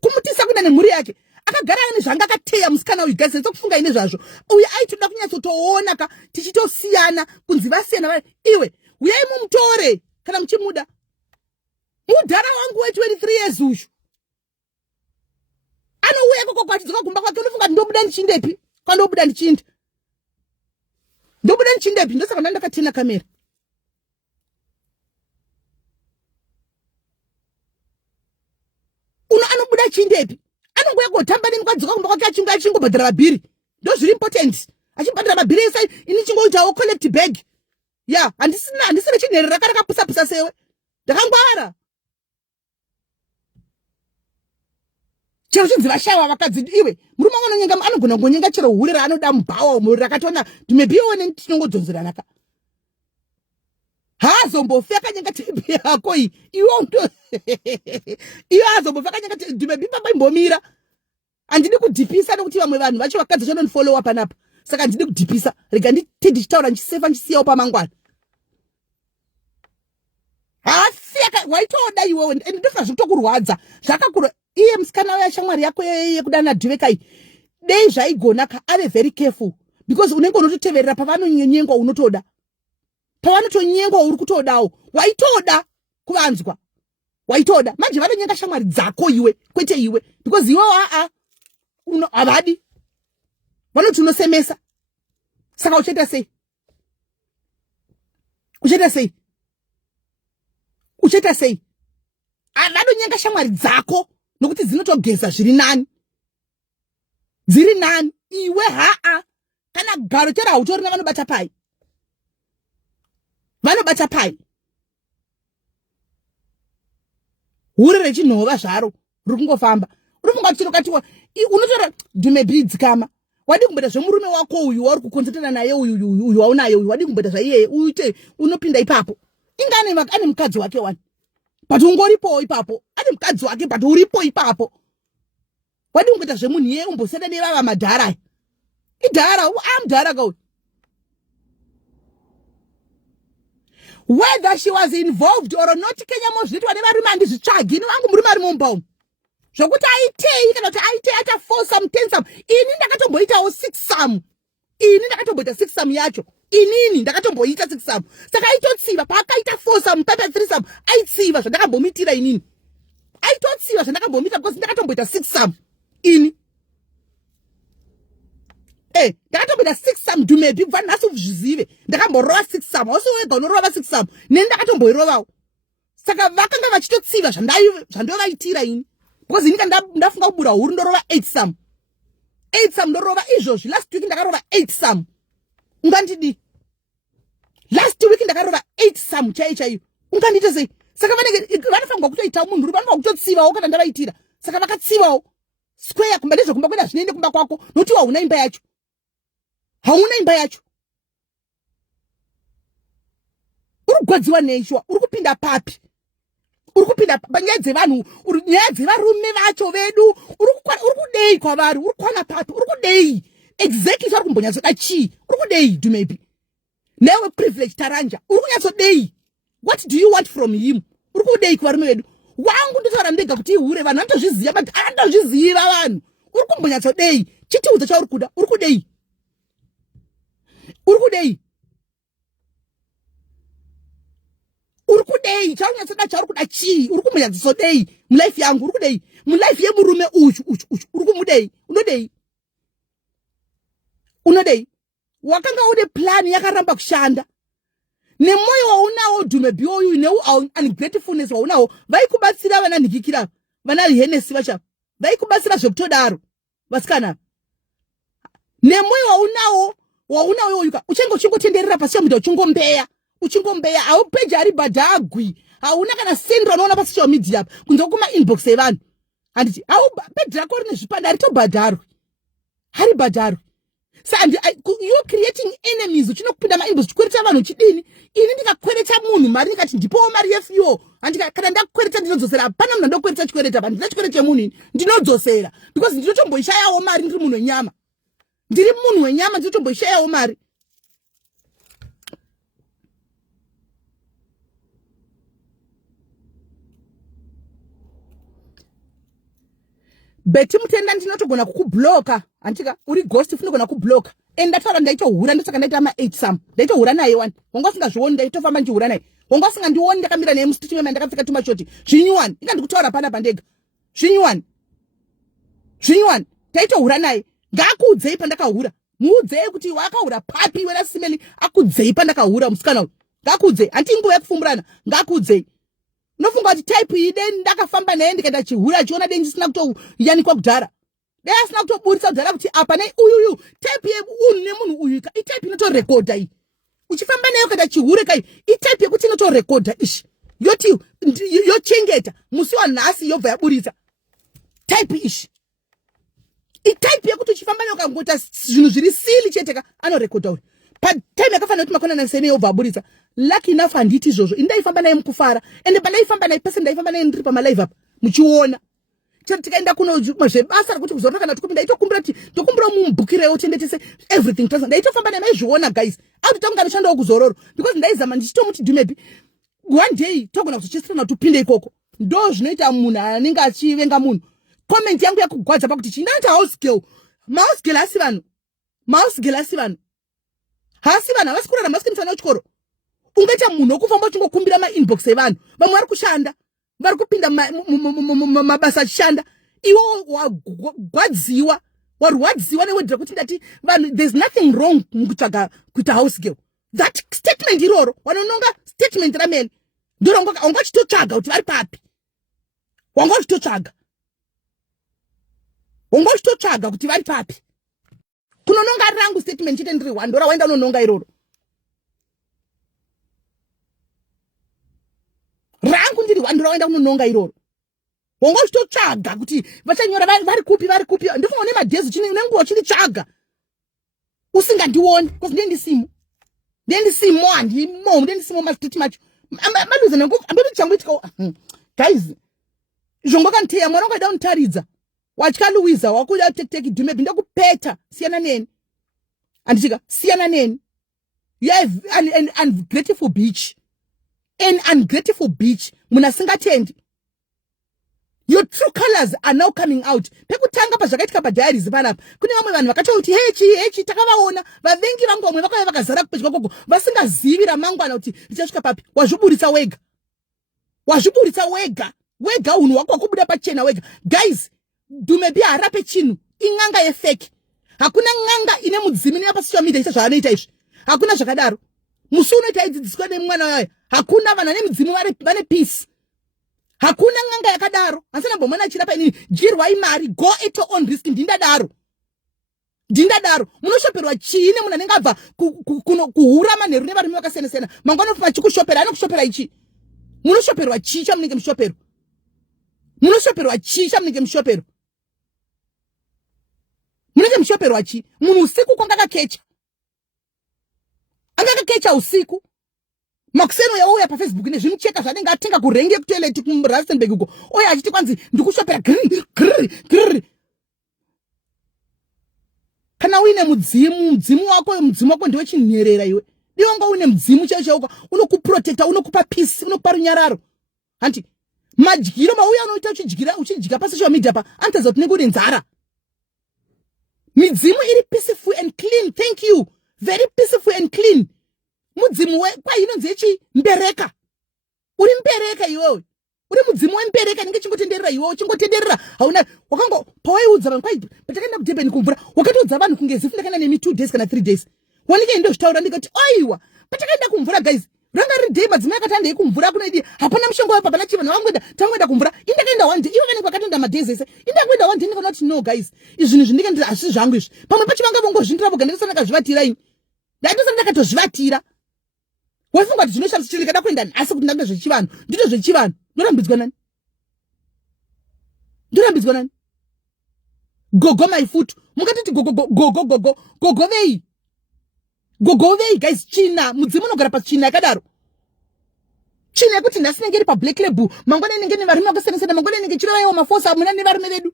kumutizisa kuenda nemhuri yake akagara ane zvanga akateya musikana uyu gasi sokufunga ine zvazvo uye aitoda kunyatsotoona ka tichitosiyana kunzi vasiyana iwe uyai mumutore kana muchimuda mudhara wangu we23 years uyu anouya koko kwatidzoka kumba kwake unofunga ndobuda ndichindepi kwandobuda ndichinda ndobuda ndichindepi ndosaka ndandakatena kamera anobuda chindepi anongoya kotamba nemukadzoka kumba kwake achingobhadhara mabhiri ndo zviri important achibhadhara mabhiri esa ini chingoitawo collect bag ya handisina chinherera rakarapusa sewe ndakangwara chero chinzi vashawa vakadzi iwe murume anonyenga anogona kunyenga chero hure raanoda mubhawa muri rakatona ndimebione tinongodzonzerana ka haazombofi akanyenga tepi yako iyi iyo haazombofi akanyenga ndimebi pamba imbomira handidi kudhipisa nokuti vamwe vanhu vacho vakadzi vanondifollowa panapa saka handidi kudhipisa rega nditi ndichitaura ndichisefa ndichisiyawo pamangwana hasi waitoda iwewe ndofa zvitokurwadza zvakakura iye musikana uya shamwari yako yekudana Dhivekai dei zvaigona ka ave very careful because unenge unototeverera pavanonyengwa unotoda pavanotonyengwa uri kutodawo waitoda kuvanzwa waitoda manje vanonyenga shamwari dzako iwe kwete iwe because iwe havadi vanoti unosemesa saka ucheta sei vanonyenga shamwari dzako nokuti dzinotogeza zviri nani iwe kana garo chero hautorina vanobata pai hure rechinhova zvaro ruri kungofamba uri funga chiro katiwa unotora dhimebidzikama wadi kumbeta zvemurume wako uyu wauri kukonzertana naye uyu waunaye uyu wadi kumbeta zvaiyeye uite unopinda ipapo ingane ane mukadzi wake wani but ungoripo ipapo ane mukadzi wake but uripo ipapo wadi kumbeta zvemunhu iye umbosenda nevava madhara idhara amudhara kauyu whether she was involved or not Kenya mozvitwa nevarume handizvitsvagi ini vangu murume ari mumbaumu zvokuti aitei kana kuti aitei ata 4 some 10 some ini ndakatomboitawo 6 some ini ndakatomboita 6 some yacho inini ndakatomboita 6 some saka aitotsiva paakaita 4 some papa 3 some aitsiva zvandakambomitira inini aitotsiva zvandakambomita because ndakatomboita 6 some ini ndakatomboita 6 some dhumebi kubva nhasi uzvizive ndakamborova 6 some hausi wega unorova 6 some neni ndakatomboirovawo saka vakanga vachitotsiva zvandovaitira ini because ini ndafunga kubura huru ndorova 8 some ndorova izvozvi last week ndakarova 8 some ungandidi last week ndakarova 8 some chaiyo ungandita sei saka vanofanirwa kutoita munhu uri vanofanirwa kutotsivawo kana ndavaitira saka vakatsivawo square kumba ndezvokumba kwenda zvinoende kumba kwako nokuti hauna imba yacho uri kugwadziwa neishwa uri kupinda papi uri kupinda panyaya dzevanhu nyaya dzevarume vacho vedu uri kudei kwavari uri kwana papi uri kudei exactly zvari kumbonyatsoda chii uri kudei dhumebi newe privilege taranja uri kunyatsodei what do you want from him uri kudei kuvarume vedu wangu nditaura ndega kuti ihure vanhu vanotozviziva but andozviziva vanhu uri kumbonyatsodei chitiudza chauri kuda uri kudei chaunyatsodai chauri kuda chii uri kumbonyatsodei mulife yangu uri kudei mulife yemurume uyu uri kumudei unodei wakanga une plan yakaramba kushanda nemoyo waunawo Dume B oyu ungratefulness waunawo vaikubatsira vana ndikikira vana Hennessy vacha vaikubatsira zvekutodaro vasikana nemoyo waunawo yuka uchingotenderera pasi chamuda uchingombeya aupeji ari badhagwi hauna kana sendra unoona pasi social media kunze kuma inbox yevanhu handiti au peji rako rine zvipanda hari badharwi and you creating enemies uchinokupinda mainbox uchikwereta vanhu uchidini ini ndikakwereta munhu mari ndikati ndipowo mari yefuyo kana ndakwereta ndinodzosera hapana munhu andokwereta chikwereta pa ndina chikwereta chemunhu ini ndinodzosera because ndinotomboishayawo mari ndiri munhu wenyama ndinotomboishayawo mari. Beti Mutenda ndinotogona kukubloka antika uri ghost funogona kubloka endataura ndaitohura ndosaka ndaita ma 8 sam ndaitohura naye one wanga usingazvioni ndaitofamba ndihura naye wanga usingandioni ndakamira naye musiti chimwe ndakapfeka tumashoti zvinyuwani ingandikutaura pana pandega zvinyuwani ndaitohura naye ngakudzei pandakahura muudzei kuti wakahura papi wena simeli akudzei pandakahura musikana uyu ngakudzei anti nguva yekufumburana ngakudzei nofunga kuti type ide ndakafamba naye ndikaenda chihura chiona deni ndisina kutoyanikwa kudhara dai asina kutoburitsa kudhara kuti apa nei uyuyu type yeunhu nemunhu uyu ka itype inotorekodha iyi uchifamba naye ukaenda chihura kai itype yekuti inotorekodha ishi yoti yochengeta musi wanhasi yobva yaburitsa type ishi itype yekuti uchifamba naye ukangoita zvinhu zviri sili cheteka anorekodha uyu patime yakafanira kuti makona nasene yobva aburitsa. Lucky enough handiti izvozvo indaifamba naye mukufara ende pandaifamba naye pese ndaifamba naye ndiri pamalive apa muchiona chero tikaenda kuno zvebasa rekuti kuzorora kana tikupinda itokumbira kuti tokumbira mumbukirewo tendetese everything tasa ndaitofamba naye maizviona guys auti tangu kuzororo because ndaizama ndichitomuti Dume B one day togona kuzochesana tupinde ikoko ndo zvinoita munhu anenge achivenga munhu comment yangu yakugwadza pakuti chinanta house girl hasi vanhu havasi kurara masiki mfana wechikoro ungaita munhu wokufamba uchingokumbira mainbox evanhu vamwe vari kushanda vari kupinda mabasa achishanda iwo warwadziwa newedhira kuti ndati vanhu there's nothing wrong mukutsvaga kuita house girl that statement iroro wanononga statement ramene ndoronga wanga uchitotsvaga kuti vari papi wanga uchitotsvaga kuti vari papi kunononga rangu statement chete ndiri wandora waenda unononga iroro rangu ndiri wandora waenda unononga iroro wanga uchitotsvaga kuti vachanyora vari kupi ndifunga une madhezi chine nenguva uchinditsvaga usingandioni because ndendisimo handimo ndendisimo masititi macho maluze nenguva amboti changu itika guys zvongokanteya mwana wakaida unitaridza watya Louisa wakuda tekiteki Dume B ndakupeta siyana neni anditika siyana neni you have an ungrateful bitch muna singatendi your true colors are now coming out pekutanga pazvakaitika padiaries panapa kune vamwe vanhu vakatoti hechi takavaona vavengi vangu vamwe vakauya vakazara kupedya koko vasingazivi ramangwana kuti richasvika papi wazviburitsa wega unhu wako wakubuda pachena wega guys Dume B harape chinhu ing'anga yefeki hakuna ng'anga ine mudzimu nepa social media ita zvaanoita izvi hakuna zvakadaro musi unoita idzidziswa nemwana wayo hakuna vanhu vane mudzimu vane peace hakuna ng'anga yakadaro ansana bomwana achirapa inini jirwai mari go at your own risk ndindadaro munoshoperwa chiine munhu anenge abva kuhura manheru nevarume vakasiyana-siyana mangwana ofuma achikushopera anokushopera ichi munoshoperwa chii chamunenge mushopero munenge mushoperwa chii munhu usiku kwanga akakecha usiku makuseno yauya pafacebook nezvimucheka zvanenge atenga kurenge kutoilet kuRustenburg uko oya achiti kwanzi ndikushopera kana uine mudzimu wako ndiwe chinherera iwe dionga uine mudzimu chauka unokuprotecta unokupa peace unokupa runyararo hanti madyiro mauya anoita uchidya pasocial media pa antaza kuti nekuri nzara midzimu iri peaceful and clean thank you very peaceful and clean mudzimu kwainonzi ichi mbereka uri mbereka iwewe uri mudzimu wembereka ninge chingotenderera iwewe chingotenderera hauna wakanga pawaiudza vanhu kwai patakaenda kuDurban kumvura wakatiudza vanhu kunge zifu ndakaenda nemi 2 days kana 3 days wanike ndo zvitaura ndikati aiwa patakaenda kumvura guys ranga ridei madzimai akatanda kumvura kunoidi hapana mushonga wapo hapana chiva navangwenda tangoenda kumvura indakaenda one day iwe kana kwakatenda madezi ese indakuenda one day ndikaona kuti no guys izvinhu zvindike ndiri hazvisi zvangu izvi pamwe pacho vanga vongozvindira voga ndakasana ndakazvivatira ini ndakatosana ndakatozvivatira waifunga kuti zvinoshamisa chiri kada kuenda nhasi kuti ndakuita zvechivanhu ndito zvechivanhu ndorambidzwa nani gogo my foot mukatiti gogo vei guys china mudzimu unogara pachina yakadaro china yekuti nhasi nenge iri pablack label mangwana nenge nevarume vakasiyana-siyana mangwana nenge chirovaiwa mafosa muna nevarume vedu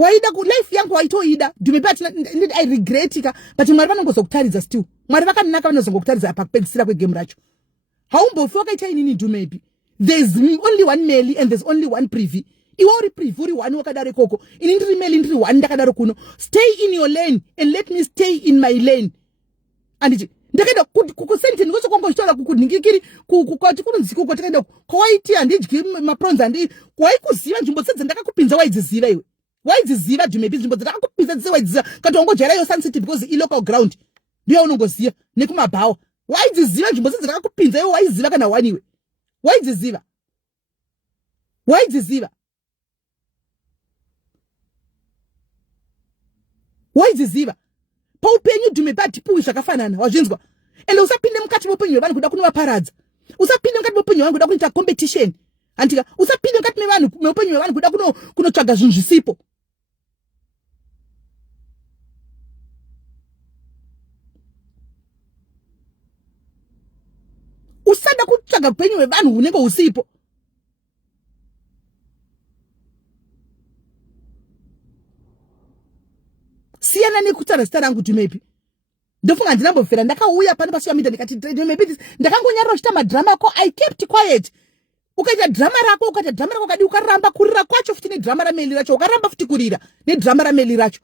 waida life yangu waitoida Dhume but I regret ka but mwari vanongozokutaridza still mwari vakanaka vanozongokutaridza pakupedzisira kwegame racho haumbofi wakaita inini Dhume ipi there's only one male and there's only one privy iwe uri privy uri one wakadaro ikoko ini ndiri male ndiri one ndakadaro kuno stay in your lane and let me stay in my lane anditi ndakaenda kusenteni kwese kwangu chitaura kukudhingikiri kwati kunonzi kuko takaenda kwaiti handidyi mapronzi handi waikuziva nzvimbo sedze ndakakupinza waidziziva iwe waidziziva Dhume nzvimbo dzakakupinza dzese waidziziva kati wangojera yo Sun City because ilocal ground ndiyo unongoziva nekumabhawa waidziziva nzvimbo sedze ndakakupinza iwe waiziva kana wani iwe waidziziva paupenyu Dhume patipuwi zvakafanana wazvinzwa ende usapinde mukati meupenyu hwevanhu kuda kunovaparadza usapinde mukati meupenyu hwevanhu kuda kunoita competition andika usapinde mukati meupenyu hwevanhu kuda kunotsvaga zvinhu zvisipo usada kutsvaga upenyu hwevanhu hunenge husipo siyana nekutaura zita rangu Dhume ipi ndofunga handinambofera ndakauya pane pasocial media ndikati Dhume ipi ndakangonyarira kuchita madhirama ako I kept quiet ukaita dhirama rako kadi ukaramba kurira kwacho futi nedhirama rameli racho ukaramba futi kurira nedhirama rameli racho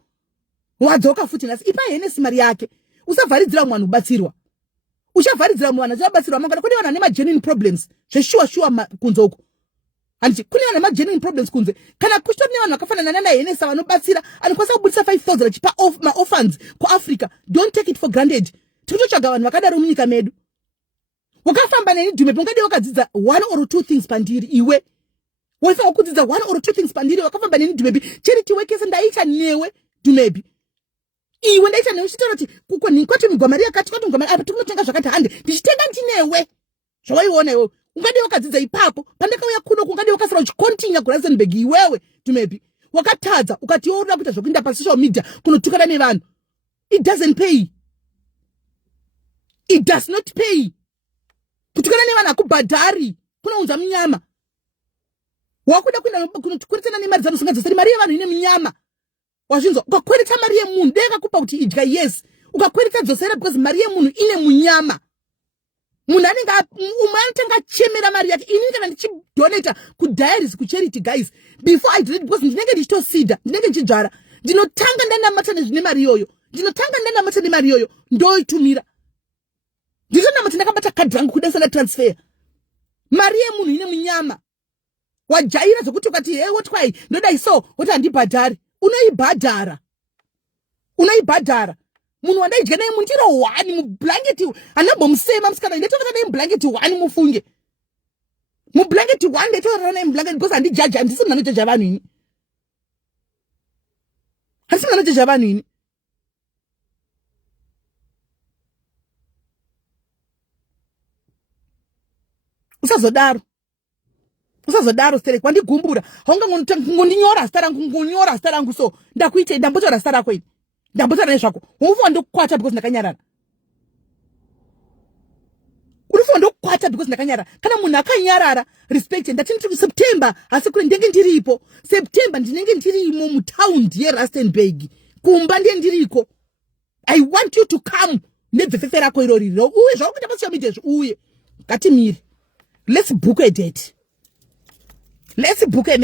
wadzoka futi nhasi ipa Henesi mari yake usavharidzira mumwe vanhu kubatsirwa uchavharidzira mumwe vanhu achivabatsirwa mangwana kune vanhu vane magenuine problems zveshuwa kunze uko handiti kune vanhu vane magenuine problems kunze kana kuchitori nevanhu vakafanana naHenesi vanobatsira anokwanisa kubudisa 5,000 achipa maorphans kuAfrica don't take it for granted tikutotsvaga vanhu vakadaro munyika medu wakafamba neni Dhume ungade wakadzidza one or two things pandiri iwe waifanwa kudzidza one or two things pandiri wakafamba neni Dhume charity work yese ndaiita newe Dhume iwe ndaita newe uchitaura kuti kwati migwamari yakati kwati migwamari apa tikunotenga zvakati hande ndichitenga ndinewe zvawaiona iwewe ungade wakadzidza ipapo pandakauya kuno ungade wakasara uchikontinya kuRustenburg iwewe Dhume wakatadza ukati iwe urikuita zvokuinda pasocial media kunotukana nevanhu it doesn't pay it does not pay kutukana nevanhu hakubhadhari kunounza munyama wakuda kuenda kunokweretana nemari dzanosungadza mari yevanhu ine munyama wazvinzwa ukakweretsa mari yemunhu dai kakupa kuti idya yes ukakweretsa dzosera because mari yemunhu ine munyama munhu anenge umwe anotenga chemera mari yake ini kana ndichidonata kudiaries kucharity guys before I did because ndinenge ndichitosida ndinenge ndichidzvara ndinotanga ndanamata nezvine mari iyoyo ndoitumira ndinonamata ndakabata kadhi rangu kudasa natransfer mari yemunhu ine munyama wajaira zvokuti ukati hey what kwai ndodai so woti handibhadhari unoibhadhara munhu wandaidya naye mundiro 1 mublanketi handambomusema musikana ndaitovatana naye mublanketi 1 mufunge mublanketi 1 ndaitovatana naye mublanketi because handijaja handisi munhu anojaja vanhu ini usazodaro sterek wandigumbura haungangoninyora zita rangu so ndakuitei ndambotora zita rako ini ndambotora nezvako unofanwa ndokukwata because ndakanyarara kana munhu akanyarara respect ndati September asi kuri ndenge ndiripo September ndinenge ndirimo mutaundi yeRustenburg kumba ndiye ndiriko I want you to come nebvefefe rako irori uye zvakuita pasocial media uye ngatimire let's book a date let's book a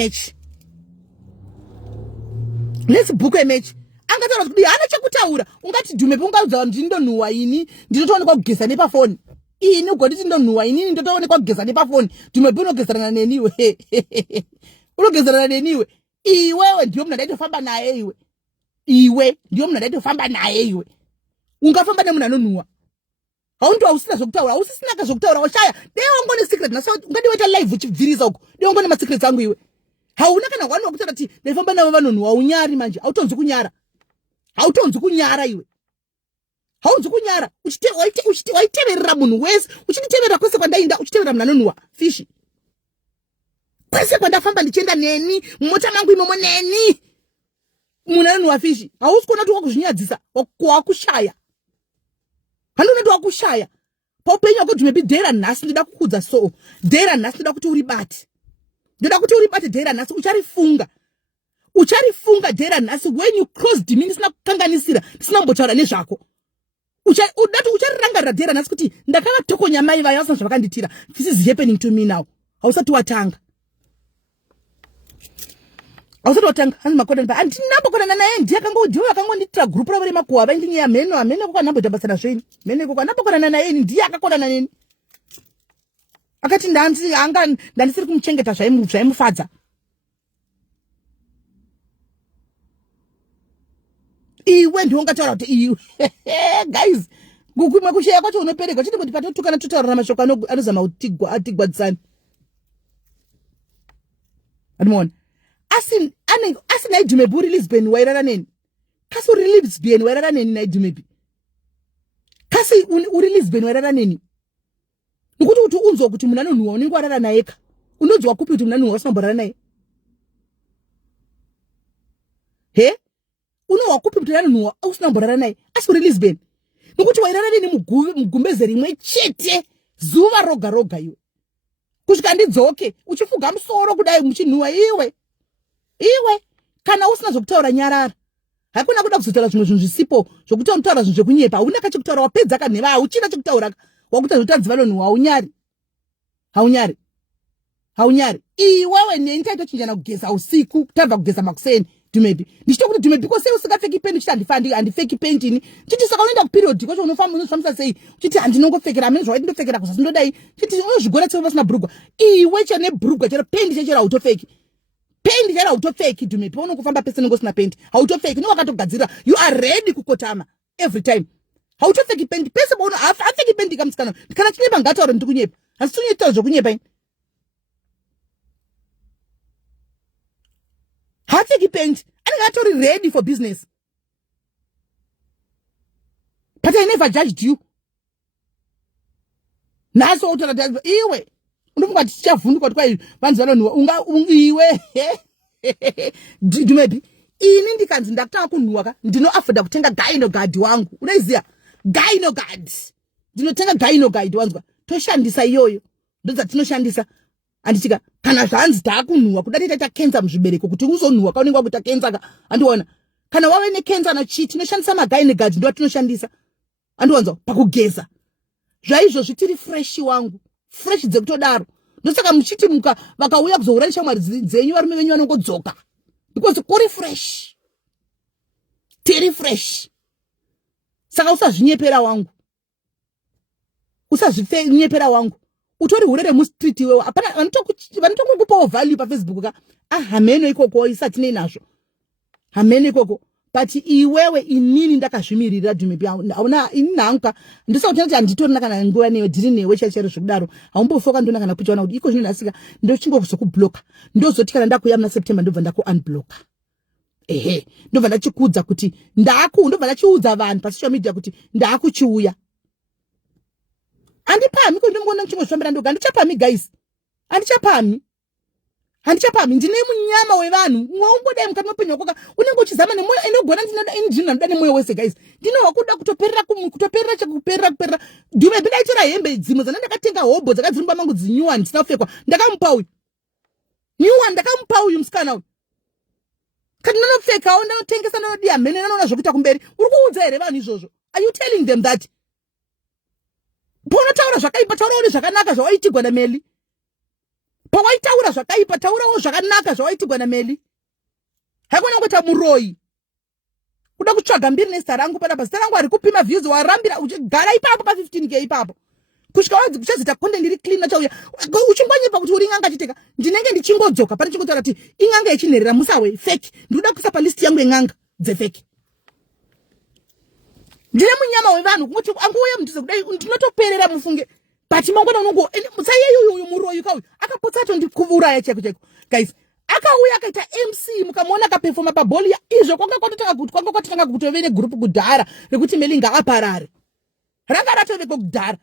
match angataura kuti hana chakutaura ungati Dhume ungaudza vanhu kuti ndinonhuhwa ini ndinotoonekwa kugeza nepafoni ini ugoditi ndonhuhwa inini ndotoonekwa kugeza nepafoni Dhume unogezerana neniwe iwewe ndiyo munhu andaitofamba naye iwe ungafamba nemunhu anonhuhwa haunto ausina zvokutaura ausisina ka zvokutaura washaya dei wangone secret naso ungadi waita live uchibvirisa uko dei wangone ma secrets angu iwe hauna kana wani wakuti ati ndifamba navo vanonhuwa unyari manje autonzi kunyara iwe haunzi kunyara waiteverera munhu wese uchinditeverera kwese kwandainda uchiteverera munhu anonhuwa fishi kwese kwandafamba ndichienda neni mumota mangu imomo neni munhu anonhuwa fishi hausi kuona kuti wakuzvinyadzisa wakushaya handonati wakushaya paupenyu wako kuti maybe dhera nhasi ndoda kukudza so dhera nhasi ndoda kuti uribate dhera nhasi ucharifunga dhera nhasi when you close dimi ndisina kukanganisira ndisina kumbotaura nezvako udati ucharirangarira dhera nhasi kuti ndakavatokonya mai vaya vasina zvavakanditira this is happening to me now hausati watanga hanzi makodani handinambokonana naye ndiye akangonditira group ravo remakuhwa vaindinyaya mheno kwakanamboita basa nazveni mheno kwakanambokonana naye ndiye akakonana neni akati ndandisiri kumuchengeta zvaimufadza iwe ndiwo ngataura kuti iwe guys kumwe kusheya kwacho unopereka chiti kuti patotukana totaurana mashoko anozama atigwadzisani animona asi naidhumebi uri Lisbon wairara neni kasi uri Lisbon wairara neni naidhumebi kasi uri Lisbon wairara neni nikuti kuti unzwa kuti munhu anonhuwa unenge warara naye ka unonzwa kupi kuti munhu anonhuwa usamborara naye he unowa kupi kuti anonhuwa usamborara naye asi uri Lisbon nikuti wairara neni mugumbeze rimwe chete zuva roga iwe kusvika ndidzoke uchifuga musoro kudai muchinhuwa iwe kana usina zvokutaura nyarara hakuna kuda kuzotaura zvimwe zvinhu zvisipo zvokuti unotaura zvinhu zvekunyepa hauna kachekutaura wapedza kanheva hauchina chekutaura wakuta zvotadzi vanonhuwa haunyari iwewe neni taitochinjana kugeza usiku tabva kugeza makuseni dhumebi ndichitokuti dhumebi kose usingapfeki pendi uchiti handifeki pendini chiti saka unoenda kuperiodi kwacho unofambisa sei uchiti handinongofekera amene zvawaiti ndofekera kusasi ndodai chiti unozvigona tsevo pasina bhurugwa iwe chane bhurugwa chero pendi chechero hautofeki pendi chero hautofeki dhumebi paunongofamba pese nongosina pendi hautofeki niwakatogadzirira you are ready kukotama every time hautofeki pendi pese pauno hafeki pendi kamusikana kana chinyepa ngataure ndikunyepa hasi tunyetaura zvokunyepa ini hafeki pendi anenge atori ready for business but I never judged you naso utora iwe unofunga kuti chichavhunduka kuti kwai vanhu vanonhuwa iwe dhumebi ini ndikanzi ndakutanga kunhuwa ka ndinoafoda kutenga gynogad wangu unoiziya gynogad ndinotenga gynogad wanzwa toshandisa iyoyo ndodzatinoshandisa andichika kana zvanzi takunhuwa kuda taita cancer muzvibereko kuti uzonhuwa kaunenge wakuita cancer ka andiona kana wave necancer nachi tinoshandisa magynogad ndo atinoshandisa andiwanzwa pakugeza zvaizvo zvitiri fresh wangu fresh dzekutodaro ndosaka muchiti vakauya kuzoura neshamwari dzenyu varume venyu vanongodzoka because kuri fresh tiri fresh saka usazvinyepera wangu utori urere mustreet iwewe hapana vanotokupawo value pafacebook ka hameno ikoko isati nenazvo hameno ikoko but iwewe inini ndakazvimirira dhumebi hauna ini nanka ndosaka kuti handitorina kana nguva newe ndiri newe chaichero zvekudaro haumbofoka ndona kana kuchaona kuti iko zvino nhasika ndochingozokubloka ndozoti kana ndakuya muna September ndobva ndakuunbloka ndobva ndachikudza kuti ndobva ndachiudza vanhu pasocial media kuti ndakuchiuya handipami kuti ndimboona ndichingozvifambira ndoga handichapami guys handichapami ndine munyama wevanhu mwaungodai mukati meupenyu wako unenge uchizama nemwoyo inogona ndinoda nemwoyo wese guys ndinohwa kuda kutoperera chekuperera dhumebi ndaitora hembe dzimwe dzandakatenga hobho dzakadzirumba mangu dzinyuwa ndisina kupfekwa ndakamupa uyu musikana uyu kati ndinopfekawo ndanotengesa ndanodia mhene ndanoona zvokuita kumberi uri kuudza here vanhu izvozvo are you telling them that paunotaura zvakaipa taurawo nezvakanaka zvawaitigwa nameli pawaitaura zvakaipa taurawo zvakanaka zvawaitigwa nameli haikona kuita muroyi kuda kutsvaga mbiri nezita rangu panapa zita rangu ari kupima views warambira uchigara ipapo pa15k ipapo kusvika uchazita content iri clean nachauya uchingonyepa kuti uri nganga chiteka ndinenge ndichingodzoka pane chingotaura kuti inganga yechinherera musawe fake ndikuda kuisa palist yangu yenganga dzefake ndine munyama wevanhu kuti angouya mudhuze kudai ndinotoperera mufunge but mangwana unongo saiyeyo muroyi kauyu akapotsato ndikuuraya chaiko chaiko guys akauya akaita MC mukamona akapefoma pabholi izvo kwanga kwatotanga kutove negrupu kudhara rekuti melinga aparare ranga ratoveko kudhara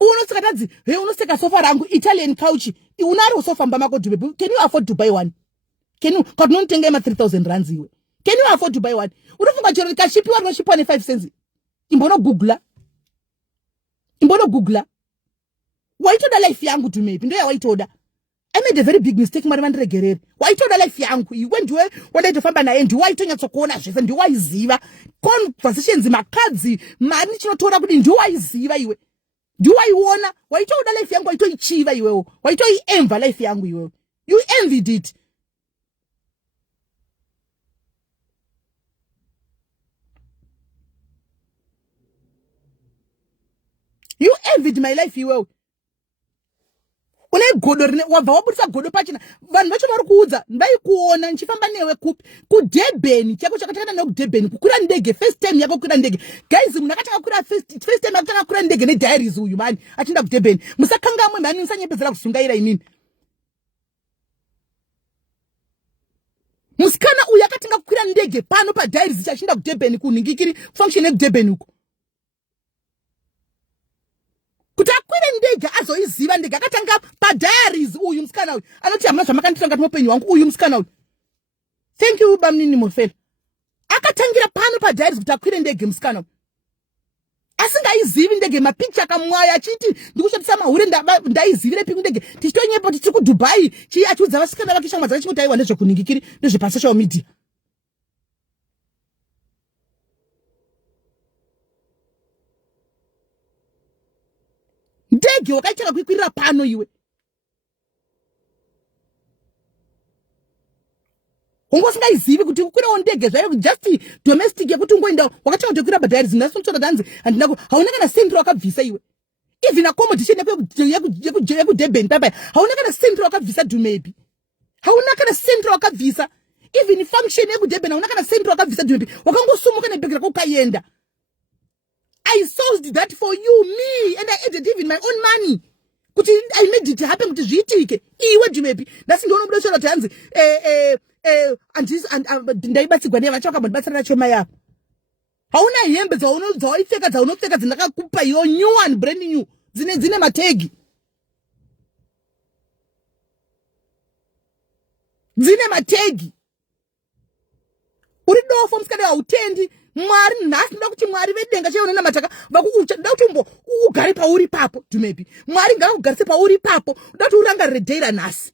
unosikatadzi he unoseka sofa rangu Italian couch unaro sofa mba mako Dubai. Can you afford to buy one? Can you katunontenga ma 3000 rands iwe? Can you afford to buy one? Unofunga chero kashipiwa rinoshipiwa ne 5 cents. Imbono googla waitoda life yangu tumepi ndo ya waitoda. I made a very big mistake mari vandiregerere. Waitoda life yangu iwe ndiwe wandaitofamba naye ndiwe waitonyatsokuona zvese ndiwe waiziva conversations makadzi mari chinotora kuti ndiwe waiziva iwe. Do I wanna? Why told the life yangu waitoichiva iwewe. Waitoienva life yangu iwewe. You envied it. You envied my life iwewe. Une godo rine wabva wabudisa godo pachina vanhu vacho vari kuudza ndai kuona nchifamba newe ku Durban chako chakatakana neku Durban kukwira ndege first time yako kukwira ndege guys munhu akataka kukwira first time akataka kukwira ndege ne diaries uyu mani achinda ku Durban musakanga mwe mani musanyepedzera kusungaira inini musikana uyu akatenga kukwira ndege pano pa diaries achinda ku Durban kuningikiri function neku Durban uko kuti akwire ndege azoiziva ndege akatanga padiaries uyu musikana uyu anoti hamuna zvamakanditanga mupenyu wangu uyu musikana uyu thank you bamnini mofela akatangira pano padiaries kuti akwire ndege musikana uyu asingaizivi ndege mapicture akamwaya achiti ndikushandisa mahure ndaizivire piku ndege tichitonyepo tiri kuDubai achiudza vasikana vake shamwa dzake chingoti aiwa ndezvekuningikiri ndezvepasocial media ndege wakaitaka kuikwirira pano iwe ungosingaizivi kuti kukwirawo ndege zvayo just domestic yekuti ungoenda wakatanga kutokwira bhadhari zinasotora danzi handinako hauna kana sentro wakabvisa iwe even accommodation yeku Durban papa hauna kana sentro wakabvisa Dumebi hauna kana sentro wakabvisa even function yeku Durban hauna kana sentro wakabvisa Dumebi wakangosumuka nebhegi rako ukaenda. I sourced that for you, me, and I added even my own money. Kuti I made it happen kuti zviitike. Iwe Dumebi. Ndasi ndono budo shora tanzi. Ndaibatsigwa nevachoka mubatsira choma yapo. Hauna hembe dzawaipfeka dzaunopfeka dzindakakupa yo new one brand new. Dzine mategi. Dzine mategi. Uri dofo musikana hautendi. Mwari nhasi ndoda kuti Mwari vedenga chaona mataka vakuucha ndoda kuti ugare pauri papo Dumebi Mwari ngakugarise pauri papo ndoda kuti urangarire dheira nhasi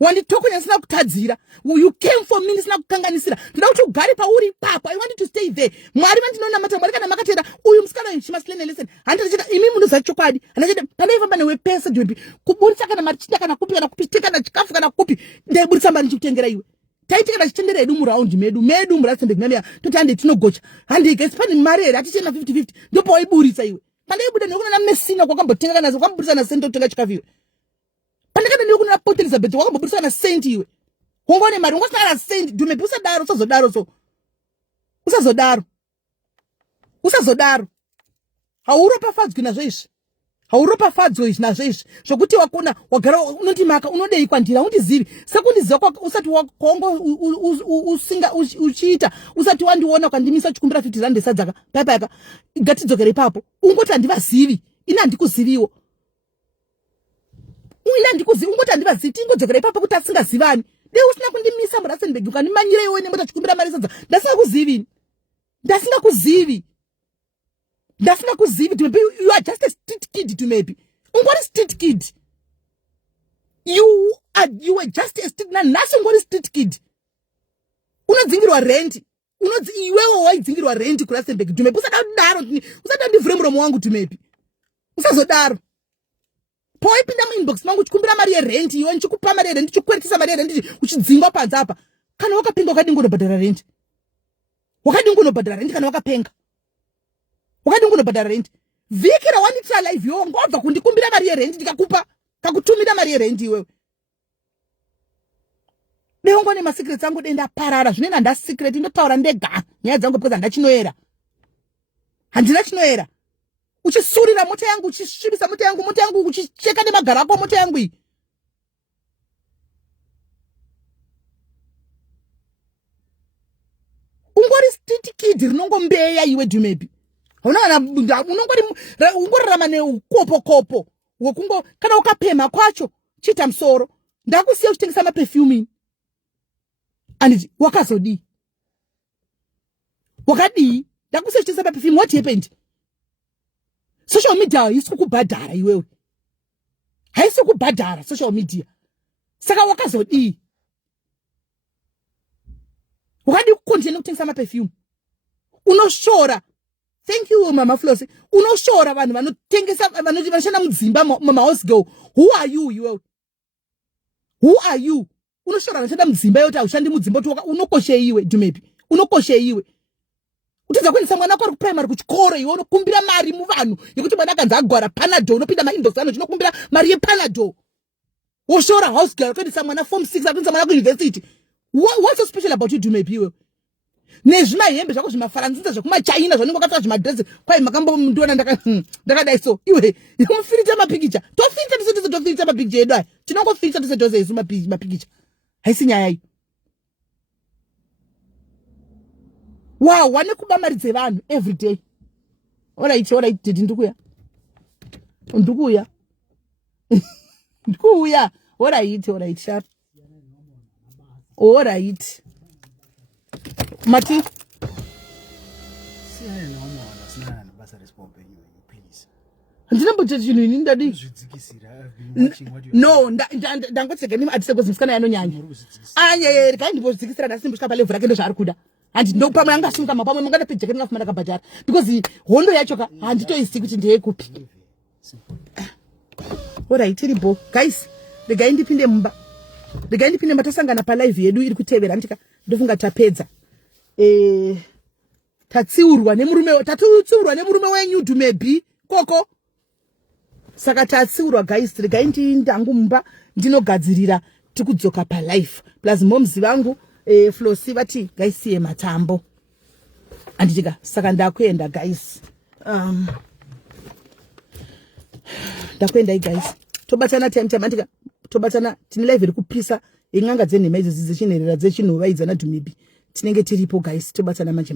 wanditokonya sina kutadzira you came for me sina kukanganisira ndoda kuti ugare pauri papo I want you to stay there Mwari vandinoona mata Mwari kana makatenda uyu musikana she must listen handachita imi munhu zachokwadi handachita pandaifamba newe pesa Dumebi kuburisa kana marichinda kana kupi kana kupitika kana chikafu kana kupi ndaiburisa mbari nchikutengera iwe taiti kana chitendera edu muraundi medu murasembe gnamia toti hande tinogocha hande ikespani mari here atichena 50-50 ndopo waiburisa iwe pandaibuda nekuna namesina kwakambotenga kana kwakamboburisa na senti otenga chikafu iwe pandakana nekuna Port Elizabeth kwakamboburisa na senti iwe wongone mari wongosina na senti Dumebi usazodaro hauropafadzwi nazvo izvi hauropafadzwi nazvo izvi zvokuti wakona wagara unoti maka unodei kwandira undizivi sekundiziva usati wakongo usinga uchiita usati wandiona kwandimisa chikumbira 50 rand sadzaka papa ngatidzokere ipapo ungoti handivazivi ina handikuziviwo ungoti handivazivi tingodzokera ipapo kuti asingazivani dei usina kundimisa muRustenburg ukandimanyira iwe nemota chikumbira mari sadza ndasingakuzivini Dumebi you are just a street kid Dumebi ungori street kid you were just a street nasi ungori street kid unodzingirwa rent iwewo waidzingirwa rent kuRustenburg Dumebi usada ndivhure muromo wangu Dumebi usazodaro poipinda muinbox mangu uchikumbira mari yerent iwe ndichikupa mari yerent ndichikweretesa mari yerent uchidzingwa panze apa kana wakapenga wakadingonobhadhara rent kana wakapenga wakadingonobhadhara rent vhiki rawanditira live yo ngobva kundikumbira mari yerent ndikakupa kakutumira mari yerent iwewe deongo ne masecrets angu denda parara zvine ndanda secret ndotaura ndega nyaya dzangu because ndachinoera handina chinoera uchisurira mota yangu uchisvibisa mota yangu uchicheka nemagara ako mota yangu iyi ungori street kid rinongombeya iwe Dumebi ungorarama neukopo wokungo kana ukapema kwacho chita msoro ndakusiya uchitengesa maperfume anditi wakazodii wakadii ndakusiya uchitengesa maperfume what happened social media haisi kukubhadhara iwewe haisi kukubhadhara social media saka wakazodii wakadi kukontinue kutengesa maperfume unoshora thank you mama Flosi unoshora vanhu vanotengesa vanoshanda mudzimba mama house girl who are you iwewe who are you unoshora vanoshanda mudzimba yoti haushandi mudzimba kuti unokosheiwe Dumebi unokosheiwe utidza kuendesa mwana wako ari kuprimary kuchikoro iwe unokumbira mari muvanhu yekuti mwana akanzi agwara Panadol unopinda maindosano chinokumbira mari yePanadol woshora house girl kuendesa mwana form 6 akuendesa mwana kuuniversity what's so special about you Dumebi iwewe nezvimahembe zvako zvimafaranzinza zvekumachaina zvanenge wakapfeka zvimadresi kwai makambomundiona ndakadai so iwe umufirita mapikicha tofirita mapikicha edu aya tinongofirita tose tose isu mapikicha haisi nyaya iyi wow wane kubamaridze vanhu every day alright didi ndikuya alright sharp alright Mati ndinamboti chinhu ini ndadi no ndangotega nimi atisekozimusikana yanonyanya anye regai ndimbodzikisira ndasimbosvika palevhu rake ndozvaari kuda handi ndo pamwe angasvika mapamwe mangada pejeketi ngafumana kabhadhara because hondo yacho ka handitoisi kuti ndeyekupi alright iribo guys regai ndipinde mumba tasangana palive yedu iri kutevera ndika ndofunga tapedza tatsiurwa nemurume wenyu Dumebi koko saka tatsiurwa guys regai ndangu mumba ndinogadzirira tikudzoka palife plus momzi vangu Flosi vati guys ye matambo anditika saka ndakuenda guys ndakuenda guys tobatana time andika tobatana tine live iri kupisa inganga dzenhema idzi dzechinherera dzechinhova idzana Dumebi tinenge tiripo guys tobatana manje